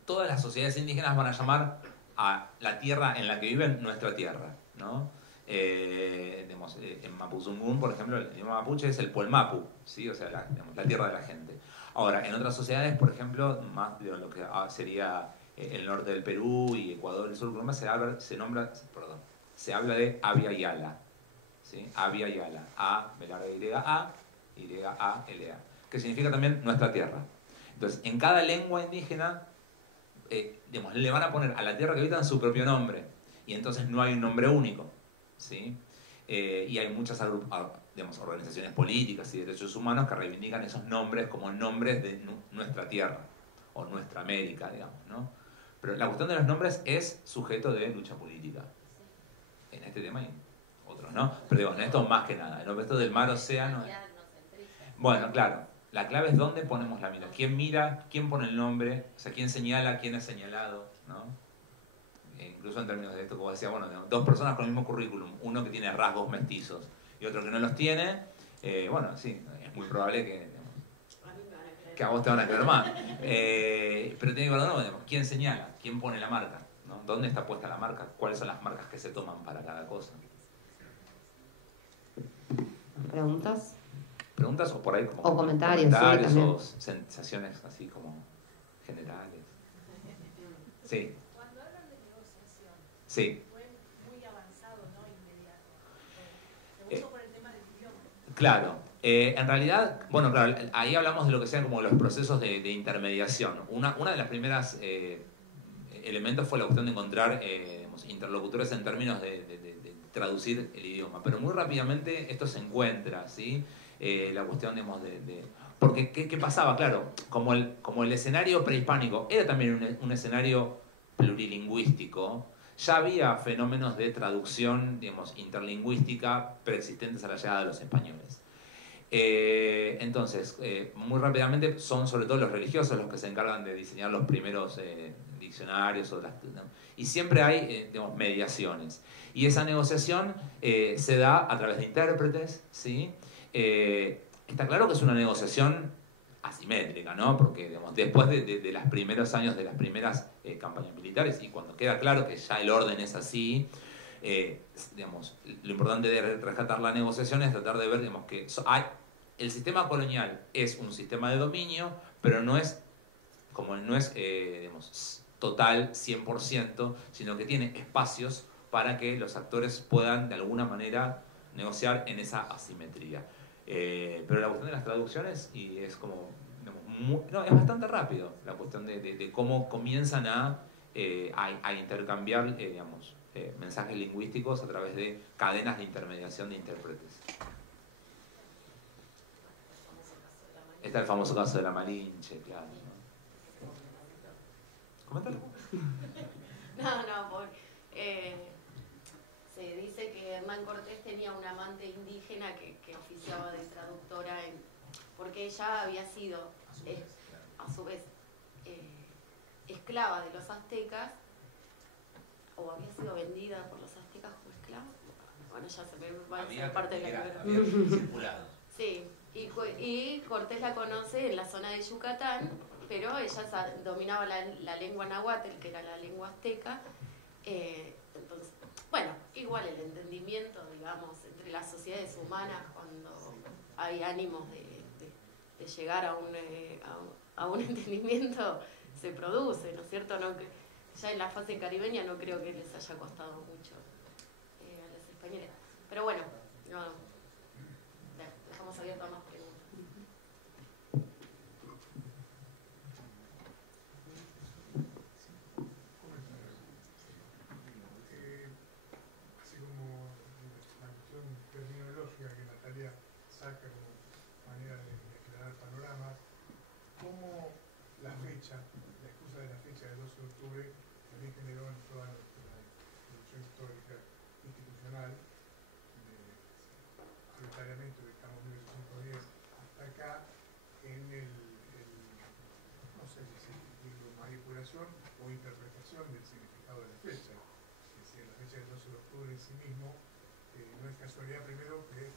todas las sociedades indígenas van a llamar a la tierra en la que viven nuestra tierra, ¿no? En Mapuzungún, por ejemplo, el idioma mapuche es el Puelmapu, ¿sí? O sea, la tierra de la gente. Ahora, en otras sociedades, por ejemplo, más de lo que sería el norte del Perú y Ecuador, el sur de Colombia, se habla de Abya Yala, ¿sí? Abya Yala, A, B larga Y, A, Y, A, L, A, que significa también nuestra tierra. Entonces, en cada lengua indígena, le van a poner a la tierra que habitan su propio nombre, y entonces no hay un nombre único, ¿sí? Y hay muchas organizaciones políticas y de derechos humanos que reivindican esos nombres como nombres de nuestra tierra, o nuestra América, digamos, ¿no? Pero la cuestión de los nombres es sujeto de lucha política, en este tema y en otros, ¿no? Pero digo, en esto más que nada, en esto del mar océano. Bueno, claro. La clave es dónde ponemos la mira. ¿Quién mira? ¿Quién pone el nombre? O sea, ¿quién señala? ¿Quién es señalado? ¿No? Incluso en términos de esto, como decía, bueno, dos personas con el mismo currículum, uno que tiene rasgos mestizos y otro que no los tiene, bueno, sí, es muy probable que a vos te van a creer más. Pero tiene que ver, ¿no? ¿Quién señala? ¿Quién pone la marca? ¿No? ¿Dónde está puesta la marca? ¿Cuáles son las marcas que se toman para cada cosa? ¿Preguntas? ¿Preguntas o por ahí como o comentarios sí, o sensaciones así como generales? Sí. Cuando hablan de negociación, Sí. fue muy avanzado, no inmediato. Segundo por el tema del idioma. Claro. En realidad, bueno, claro, ahí hablamos de lo que sean como los procesos de intermediación. Una de las primeras elementos fue la cuestión de encontrar interlocutores en términos de traducir el idioma. Pero muy rápidamente esto se encuentra, ¿sí? La cuestión, digamos, porque, ¿qué pasaba? Claro, como el escenario prehispánico era también un escenario plurilingüístico, ya había fenómenos de traducción, digamos, interlingüística preexistentes a la llegada de los españoles. Entonces, muy rápidamente son sobre todo los religiosos los que se encargan de diseñar los primeros diccionarios, y siempre hay digamos, mediaciones. Y esa negociación se da a través de intérpretes, ¿sí? Está claro que es una negociación asimétrica, ¿no? Porque digamos, después de los primeros años de las primeras campañas militares, y cuando queda claro que ya el orden es así, digamos, lo importante de rescatar la negociación es tratar de ver, digamos, que el sistema colonial es un sistema de dominio, pero no es digamos, total 100%, sino que tiene espacios para que los actores puedan de alguna manera negociar en esa asimetría. Pero la cuestión de las traducciones y es como digamos, es bastante rápido la cuestión de cómo comienzan a intercambiar digamos, mensajes lingüísticos a través de cadenas de intermediación de intérpretes. Está el famoso caso de la Malinche, claro, ¿no? Coméntalo. Se dice que Hernán Cortés tenía una amante indígena que oficiaba de traductora, porque ella había sido, a su vez, esclava de los aztecas, o había sido vendida por los aztecas como esclava. Bueno, ya se me va a hacer parte de la había circulado. Sí, y Cortés la conoce en la zona de Yucatán, pero ella dominaba la lengua náhuatl, que era la lengua azteca. Entonces, bueno, igual el entendimiento, digamos, entre las sociedades humanas, cuando hay ánimos de llegar a un entendimiento, se produce, ¿no es cierto? Ya en la fase caribeña no creo que les haya costado mucho a los españoles. Pero bueno, dejamos abiertas más preguntas. Así como la cuestión octubre también generó en toda nuestra evolución histórica institucional, mayoritariamente estamos en 1810 hasta acá, en no sé si digo manipulación o interpretación del significado de la fecha. Es decir, la fecha del 12 de octubre en sí mismo no es casualidad primero que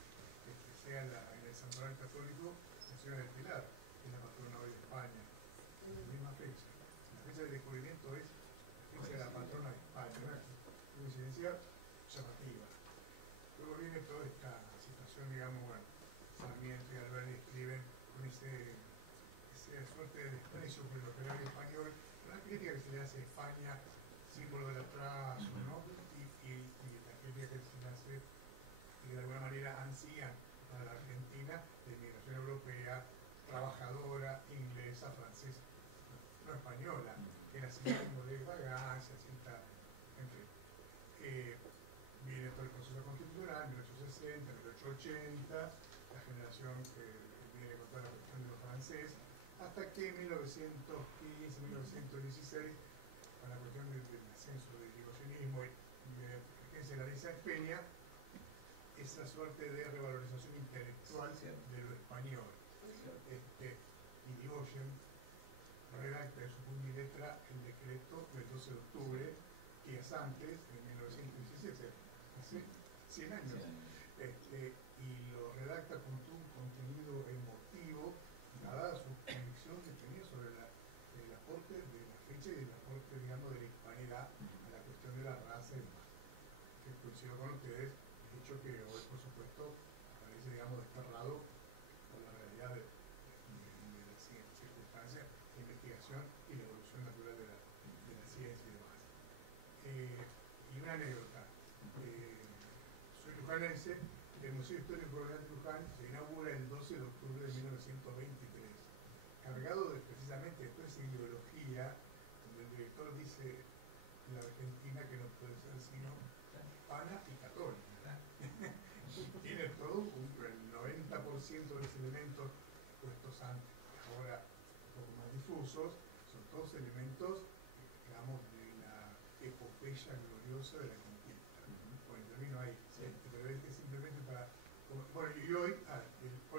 sea en el santuario católico la Señora del Pilar, que es la patrona hoy de España, la misma fecha. La fecha del descubrimiento es la fecha de la patrona de España, una coincidencia llamativa. Luego viene toda esta situación, digamos, bueno, Sarmiento y Alberti escriben con esa suerte de desprecio por el operario español, una crítica que se le hace a España, símbolo del atraso, ¿no? Y la crítica que se le hace, que de alguna manera ansían para la Argentina de inmigración europea, trabajadora, inglesa, francesa, no española, que era sinónimo de vagancia, cierta, en fin. Viene todo el proceso constitucional, 1860, 1880, la generación que viene con toda la cuestión de los franceses, hasta que en 1915, 1916, con la cuestión del ascenso del irigoyenismo y que se realiza en Peña, esa suerte de revalorización intelectual de lo español. Irigoyen redacta en su puño y letra el decreto del 12 de octubre, días antes, en 1917, hace 100 años, y lo redacta con un contenido emotivo, dada su convicción que tenía sobre el aporte de la fecha y el aporte, digamos, de la hispanidad a la cuestión de la raza y demás. Que coincido con ustedes, el hecho que hoy, por supuesto, aparece, digamos, desterrado por la realidad de las circunstancias de investigación y la evolución natural de la ciencia y demás. Y una anécdota. Soy lujanense, el Museo Histórico Rural de Luján se inaugura el 12 de octubre de 1923, cargado precisamente de toda esa ideología, donde el director dice en la Argentina que no puede ser sino hispana y católica. Tiene todo el 90% de los elementos puestos antes, ahora un poco más difusos, son todos elementos, digamos, de la epopeya gloriosa de la conquista. Bueno, termino ahí, pero es que simplemente para... Bueno, y hoy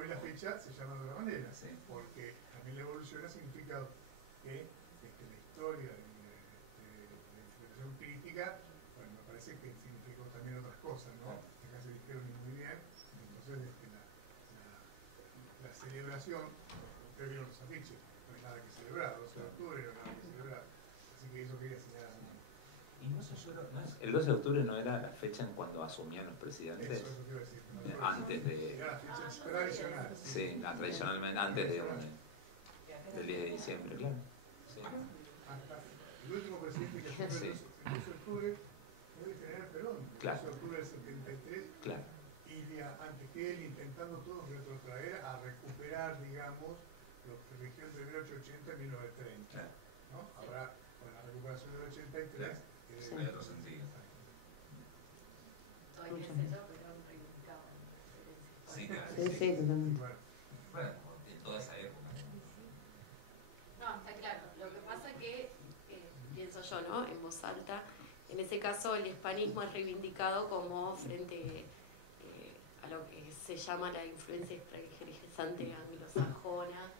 la fecha se llama de otra manera, porque también la evolución ha significado que la historia de la interpretación crítica, bueno, me parece que significó también otras cosas, ¿no? Acá se dijeron muy bien, entonces la celebración, ustedes vieron los afiches, no hay nada que celebrar, 12 de octubre no hay nada que celebrar, así que eso quería señalar. ¿Y el 12 de octubre no era la fecha en cuando asumían los presidentes? Eso te iba a decir. Antes de... Era la fecha tradicional. Sí, tradicionalmente antes del 10 de diciembre, claro. Sí. Hasta el último presidente que asumió el 12 de octubre fue el general Perón, el 12 de octubre del 73, claro. Y antes que él intentando todos retrotraer a recuperar, digamos, lo que rigió entre 1880 y 1930. ¿No? Ahora, con la recuperación del 83, hay otro sentido. Todavía es eso, pero reivindicado. Sí, claro. Sí, totalmente. Bueno, en toda esa época. No, está claro. Lo que pasa es que, pienso yo, ¿no? En voz alta, en ese caso el hispanismo es reivindicado como frente a lo que se llama la influencia extranjerizante anglosajona.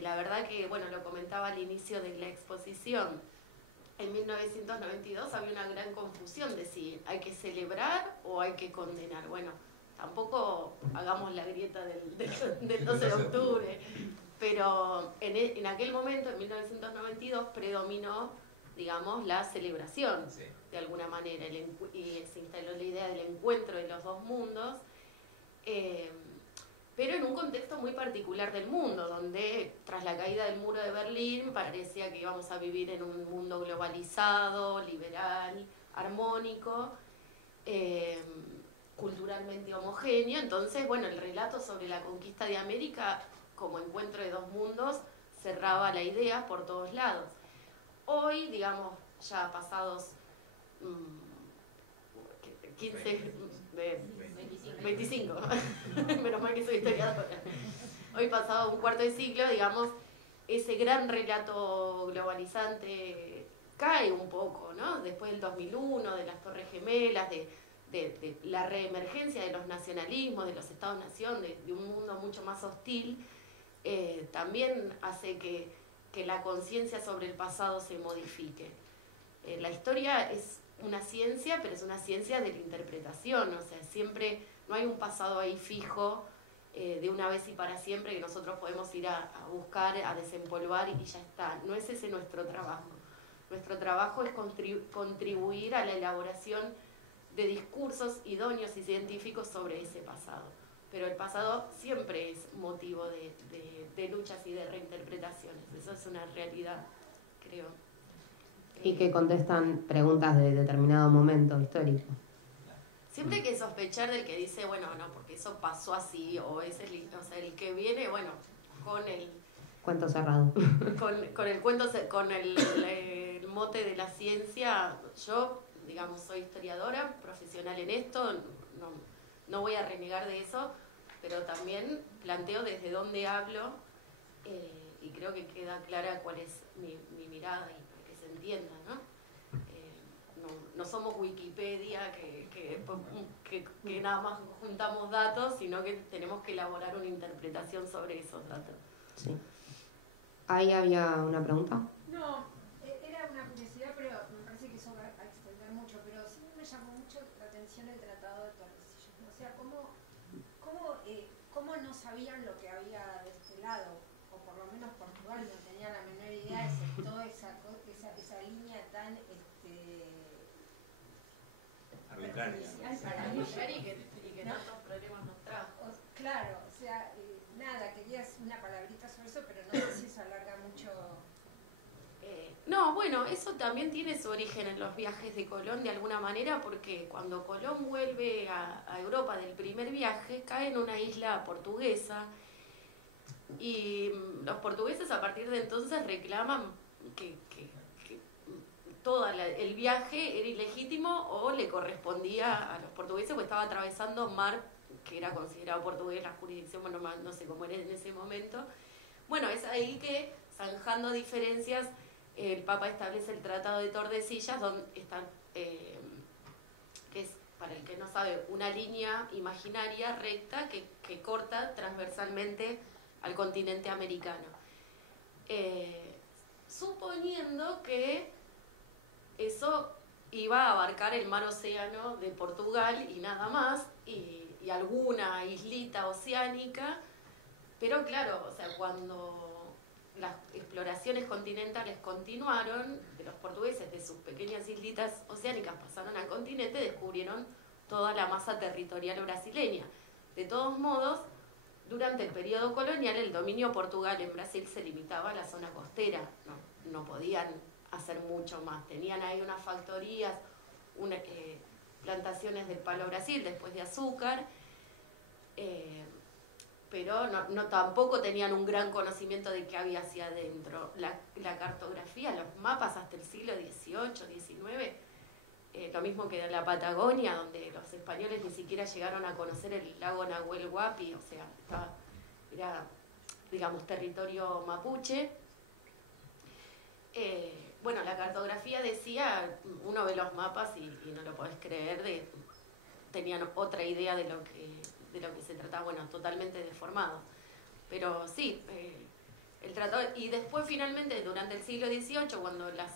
La verdad que, bueno, lo comentaba al inicio de la exposición, en 1992 había una gran confusión de si hay que celebrar o hay que condenar. Bueno, tampoco hagamos la grieta del 12 de octubre, pero en aquel momento, en 1992, predominó, digamos, la celebración, de alguna manera, y se instaló la idea del encuentro de los dos mundos, pero en un contexto muy particular del mundo, donde tras la caída del muro de Berlín parecía que íbamos a vivir en un mundo globalizado, liberal, armónico, culturalmente homogéneo. Entonces, bueno, el relato sobre la conquista de América como encuentro de dos mundos cerraba la idea por todos lados. Hoy, digamos, ya pasados 25, menos mal que soy historiadora. Hoy pasado un cuarto de siglo, digamos, ese gran relato globalizante cae un poco, ¿no? Después del 2001, de las Torres Gemelas, de la reemergencia de los nacionalismos, de los Estados-nación, de un mundo mucho más hostil, también hace que la conciencia sobre el pasado se modifique. La historia es una ciencia, pero es una ciencia de la interpretación, o sea, siempre no hay un pasado ahí fijo, de una vez y para siempre, que nosotros podemos ir a buscar, a desempolvar y ya está. No es ese nuestro trabajo. Nuestro trabajo es contribuir a la elaboración de discursos idóneos y científicos sobre ese pasado. Pero el pasado siempre es motivo de luchas y de reinterpretaciones. Eso es una realidad, creo. Y que contestan preguntas de determinado momento histórico. Siempre hay que sospechar del que dice, bueno, no, porque eso pasó así, o es el que viene, bueno, con el Cuento cerrado. con el cuento, con el mote de la ciencia. Yo, digamos, soy historiadora, profesional en esto, no voy a renegar de eso, pero también planteo desde dónde hablo, y creo que queda clara cuál es mi mirada y para que se entienda, ¿no? No somos Wikipedia que nada más juntamos datos, sino que tenemos que elaborar una interpretación sobre esos datos. Sí. ¿Ahí había una pregunta? No, era una curiosidad, pero me parece que eso va a extender mucho, pero sí me llamó mucho la atención el Tratado de Tordesillas, ¿no? O sea, ¿cómo no sabían lo que había de este lado? O por lo menos Portugal no tenía la menor idea, excepto esa línea tan arbitraria. Y que tantos problemas nos trajo. Claro, o sea, nada, querías una palabrita sobre eso, pero no sé si eso alarga mucho. No, bueno, eso también tiene su origen en los viajes de Colón de alguna manera, porque cuando Colón vuelve a Europa del primer viaje, cae en una isla portuguesa, y los portugueses a partir de entonces reclaman que todo el viaje era ilegítimo o le correspondía a los portugueses, porque estaba atravesando mar que era considerado portugués, la jurisdicción, bueno, no sé cómo era en ese momento. Bueno, es ahí que, zanjando diferencias, el Papa establece el Tratado de Tordesillas, donde están, que es, para el que no sabe, una línea imaginaria recta que corta transversalmente al continente americano. Suponiendo que eso iba a abarcar el mar Océano de Portugal y nada más, y alguna islita oceánica, pero claro, o sea, cuando las exploraciones continentales continuaron, de los portugueses de sus pequeñas islitas oceánicas pasaron al continente, descubrieron toda la masa territorial brasileña. De todos modos, durante el periodo colonial, el dominio portugal en Brasil se limitaba a la zona costera, no podían hacer mucho más. Tenían ahí unas factorías, plantaciones del palo Brasil, después de azúcar, pero tampoco tenían un gran conocimiento de qué había hacia adentro. La cartografía, los mapas hasta el siglo XVIII, XIX, lo mismo que en la Patagonia, donde los españoles ni siquiera llegaron a conocer el lago Nahuel Huapi, o sea, era, digamos, territorio mapuche. Bueno, la cartografía decía, uno ve los mapas y no lo podés creer, tenían otra idea de lo que se trataba, bueno, totalmente deformado. Pero sí, el tratado, y después finalmente, durante el siglo XVIII, cuando la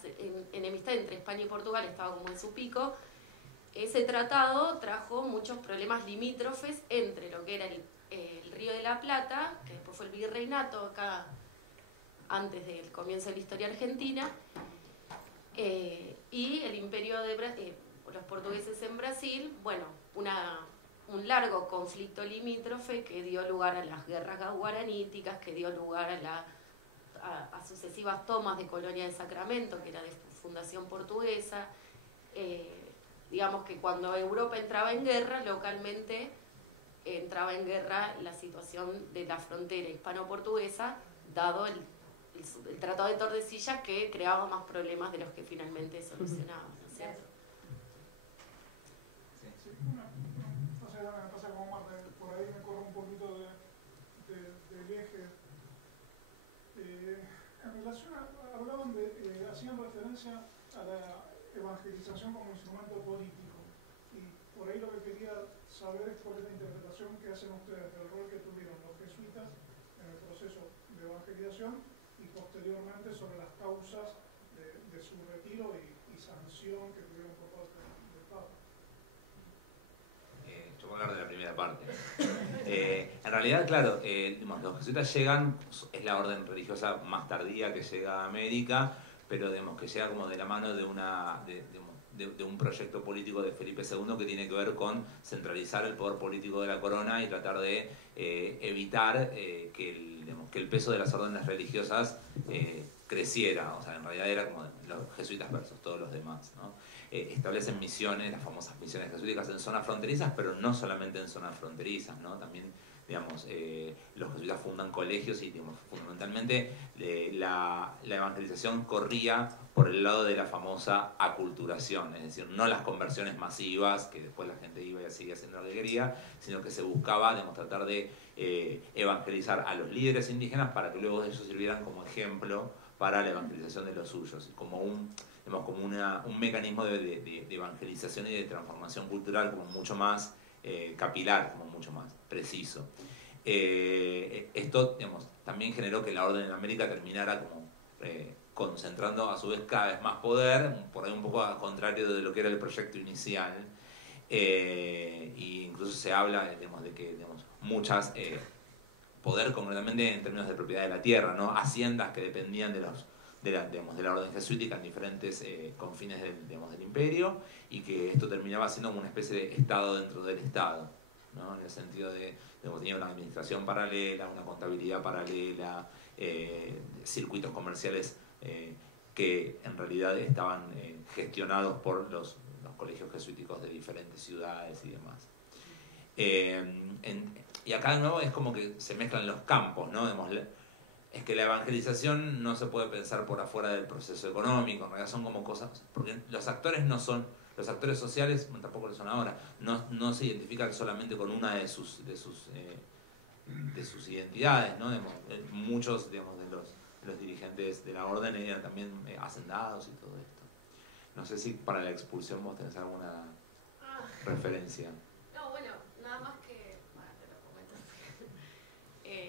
enemistad entre España y Portugal estaba como en su pico, ese tratado trajo muchos problemas limítrofes entre lo que era el Río de la Plata, que después fue el virreinato acá antes del comienzo de la historia argentina, y el imperio de los portugueses en Brasil, bueno, un largo conflicto limítrofe que dio lugar a las guerras guaraníticas, que dio lugar a sucesivas tomas de Colonia de Sacramento, que era de fundación portuguesa. Digamos que cuando Europa entraba en guerra, localmente entraba en guerra la situación de la frontera hispano-portuguesa, dado el Tratado de Tordesillas, que creaba más problemas de los que finalmente solucionaba, ¿no es cierto? Sí, no sé, me pasa como Marta, por ahí me corro un poquito del eje. En relación hablaban hacían referencia a la evangelización como instrumento político. Y por ahí lo que quería saber es cuál es la interpretación que hacen ustedes del rol que tuvieron los jesuitas en el proceso de evangelización y posteriormente sobre las causas de su retiro y sanción que tuvieron por parte del Papa. Yo voy a hablar de la primera parte. En realidad, claro, los jesuitas llegan, es la orden religiosa más tardía que llega a América, pero que llega como de la mano de un proyecto político de Felipe II que tiene que ver con centralizar el poder político de la corona y tratar de evitar que el peso de las órdenes religiosas creciera. O sea, en realidad era como los jesuitas versus todos los demás, ¿no? Establecen misiones, las famosas misiones jesuíticas en zonas fronterizas, pero no solamente en zonas fronterizas, ¿no? También, los jesuitas fundan colegios y, fundamentalmente la evangelización corría por el lado de la famosa aculturación, es decir, no las conversiones masivas, que después la gente iba y seguía haciendo lo que quería, sino que se buscaba, tratar de evangelizar a los líderes indígenas para que luego ellos sirvieran como ejemplo para la evangelización de los suyos, como un mecanismo de evangelización y de transformación cultural como mucho más capilar, como mucho más preciso. Esto, también generó que la orden en América terminara como concentrando a su vez cada vez más poder, por ahí un poco al contrario de lo que era el proyecto inicial, y incluso se habla de que muchas poder concretamente en términos de propiedad de la tierra, ¿no? Haciendas que dependían de la orden jesuítica en diferentes confines del imperio, y que esto terminaba siendo como una especie de estado dentro del estado, ¿no? En el sentido de tenía una administración paralela, una contabilidad paralela, circuitos comerciales que en realidad estaban gestionados por los colegios jesuíticos de diferentes ciudades y demás. Y acá de nuevo es como que se mezclan los campos, ¿no? Es que la evangelización no se puede pensar por afuera del proceso económico, en realidad son como cosas, porque los actores sociales, tampoco lo son ahora, no se identifican solamente con una de sus identidades, ¿no? Muchos de los dirigentes de la orden eran también hacendados y todo esto. No sé si para la expulsión vos tenés alguna referencia. No, bueno, nada más que... Bueno, te lo comento.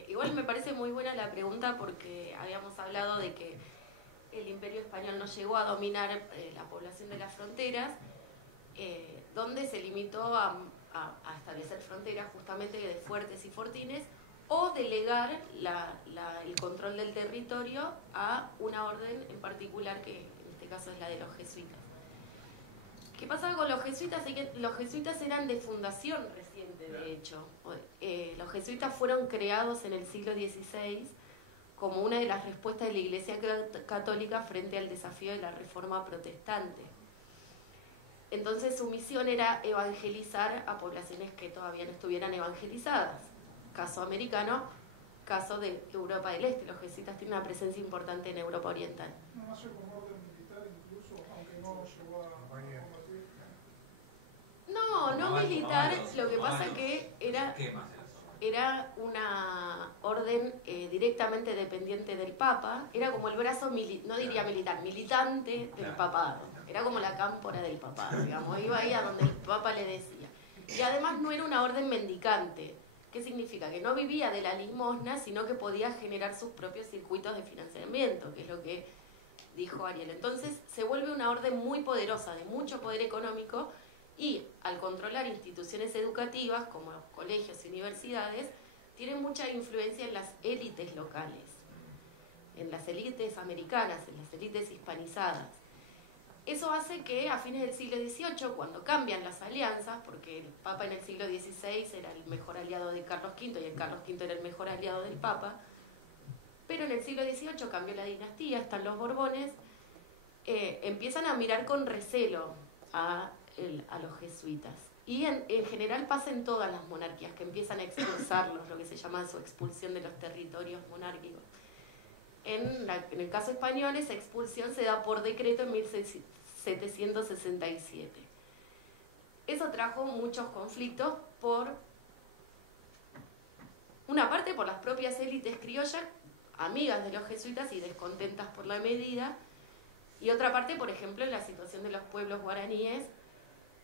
Igual me parece muy buena la pregunta porque habíamos hablado de que el Imperio Español no llegó a dominar la población de las fronteras, donde se limitó a establecer fronteras justamente de fuertes y fortines, o delegar el control del territorio a una orden en particular, que en este caso es la de los jesuitas. ¿Qué pasaba con los jesuitas? Es que los jesuitas eran de fundación reciente, de hecho. Los jesuitas fueron creados en el siglo XVI como una de las respuestas de la Iglesia Católica frente al desafío de la Reforma Protestante. Entonces su misión era evangelizar a poblaciones que todavía no estuvieran evangelizadas. Caso americano, caso de Europa del Este. Los jesuitas tienen una presencia importante en Europa Oriental. No nació como orden militar incluso, aunque no llegó a combatir. No militar, lo que pasa que era una orden directamente dependiente del Papa, era como el brazo, no diría militar, militante del papado, era como la cámpora del papado, digamos, iba ahí a donde el Papa le decía. Y además no era una orden mendicante. ¿Qué significa? Que no vivía de la limosna, sino que podía generar sus propios circuitos de financiamiento, que es lo que dijo Ariel. Entonces se vuelve una orden muy poderosa, de mucho poder económico, y al controlar instituciones educativas como los colegios y universidades, tiene mucha influencia en las élites locales, en las élites americanas, en las élites hispanizadas. Eso hace que a fines del siglo XVIII, cuando cambian las alianzas, porque el Papa en el siglo XVI era el mejor aliado de Carlos V y el Carlos V era el mejor aliado del Papa, pero en el siglo XVIII cambió la dinastía, están los Borbones, empiezan a mirar con recelo a los jesuitas. Y en general pasa en todas las monarquías, que empiezan a expulsarlos, lo que se llama su expulsión de los territorios monárquicos. En el caso español, esa expulsión se da por decreto en 1767. Eso trajo muchos conflictos una parte por las propias élites criollas, amigas de los jesuitas y descontentas por la medida, Y otra parte, por ejemplo, en la situación de los pueblos guaraníes,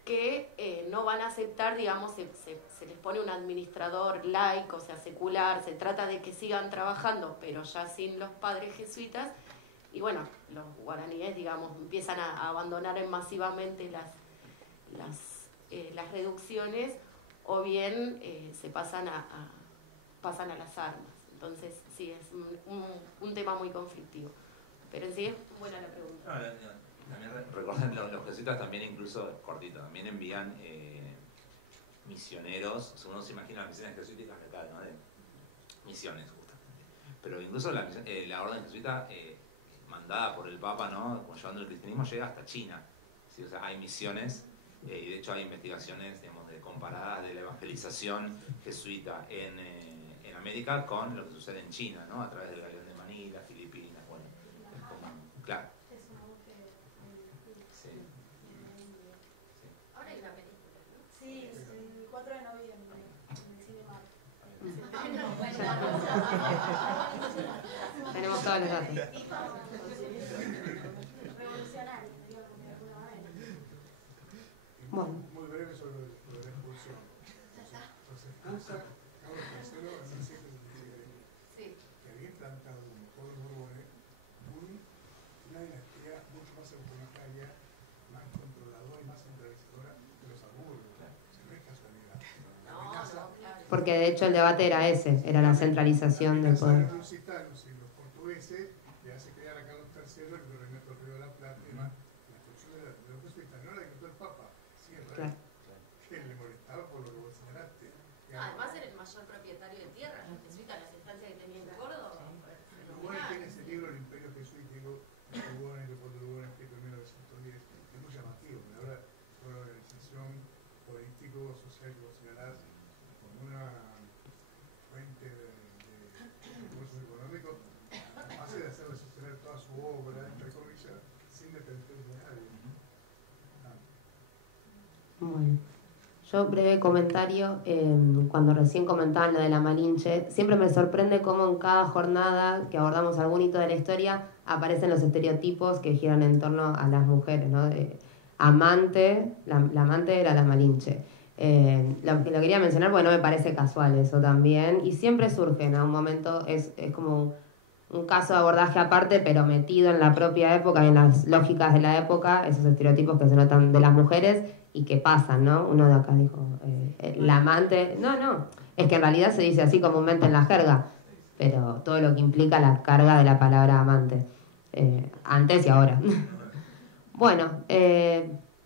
que no van a aceptar, digamos, se les pone un administrador laico, o sea, secular, se trata de que sigan trabajando, pero ya sin los padres jesuitas, y bueno, los guaraníes, digamos, empiezan a abandonar masivamente las reducciones, o bien se pasan a las armas. Entonces, sí, es un tema muy conflictivo. Pero en sí es buena la pregunta. También recuerden, los jesuitas también, incluso, cortito, también envían misioneros. O sea, uno se imagina las misiones jesuíticas de acá, ¿no? De misiones, justamente. Pero incluso la orden jesuita, mandada por el Papa, ¿no? Llevando el cristianismo, llega hasta China. ¿Sí? O sea, hay misiones, y de hecho hay investigaciones, digamos, comparadas de la evangelización jesuita en América con lo que sucede en China, ¿no? A través del galeón de Manila, Filipinas, bueno, es como, claro. Sí. Ahora hay una película, ¿no? Sí, el 4 de noviembre, en el Cine Mar. Tenemos todos los datos. Revolucionario, digo, de alguna manera. Bueno. Muy breve sobre la expulsión. Entonces, expulsa Carlos III en 1776, que había implantado todos los Borbones una dinastía mucho más autoritaria, más controladora y más centralizadora que los Habsburgo. No es casualidad. Porque de hecho el debate era ese, era la centralización del poder. Los lusitanos y los portugueses le hace crear a Carlos III el virreinato del Río de la Plata y demás. La expulsión de los jesuitas no la decretó el Papa, sí el rey, que le molestaba por lo que vos señalaste. Además era el mayor propietario de tierras, los jesuitas, las estancias que tenían en Córdoba. Lugones tiene ese libro, El Imperio Jesuítico, Lugones, Leopoldo Lugones, escrito en 1910, es muy llamativo, me habla de una organización político-social que vos señalás como una fuente de recursos económicos, capaz de hacerle sostener toda su obra, entre comillas, sin depender de nadie. Bueno, yo breve comentario, cuando recién comentaban lo de la Malinche, siempre me sorprende cómo en cada jornada que abordamos algún hito de la historia aparecen los estereotipos que giran en torno a las mujeres, ¿no? Amante, la amante era la Malinche. Lo quería mencionar porque no me parece casual eso también, y siempre surgen a un momento, es como un caso de abordaje aparte, pero metido en la propia época y en las lógicas de la época, esos estereotipos que se notan de las mujeres y que pasan, ¿no? Uno de acá dijo, la amante, no, es que en realidad se dice así comúnmente en la jerga, pero todo lo que implica la carga de la palabra amante, antes y ahora. Bueno,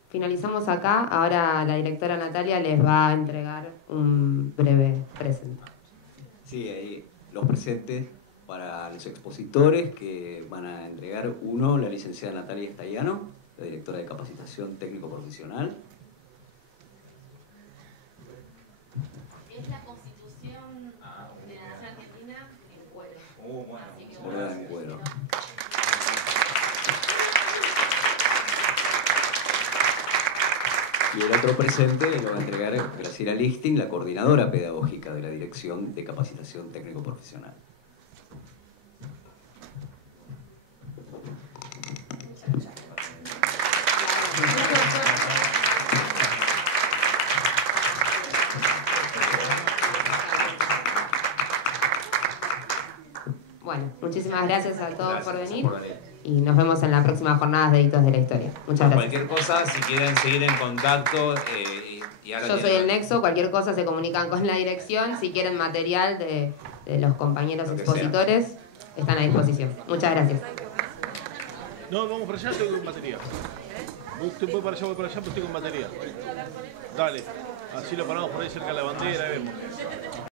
finalizamos acá, ahora la directora Natalia les va a entregar un breve presente. Sí, ahí los presentes para los expositores que van a entregar: uno, la licenciada Natalia Estallano, la directora de Capacitación Técnico Profesional. Es la Constitución de la Nación Argentina en cuero. Bueno. Así que Bordada en cuero. Y el otro presente lo va a entregar Graciela Listing, la coordinadora pedagógica de la Dirección de Capacitación Técnico Profesional. Bueno, muchísimas gracias a todos por venir y nos vemos en la próxima jornada de Hitos de la Historia. Muchas gracias. Cualquier cosa, si quieren seguir en contacto, y ahora Yo soy el Nexo, cualquier cosa se comunican con la dirección, si quieren material de los compañeros expositores, están a disposición. Muchas gracias. No, vamos para allá, estoy con batería. Usted puede para allá, voy para allá, pero estoy con batería. Dale, así lo paramos por ahí cerca de la bandera y vemos.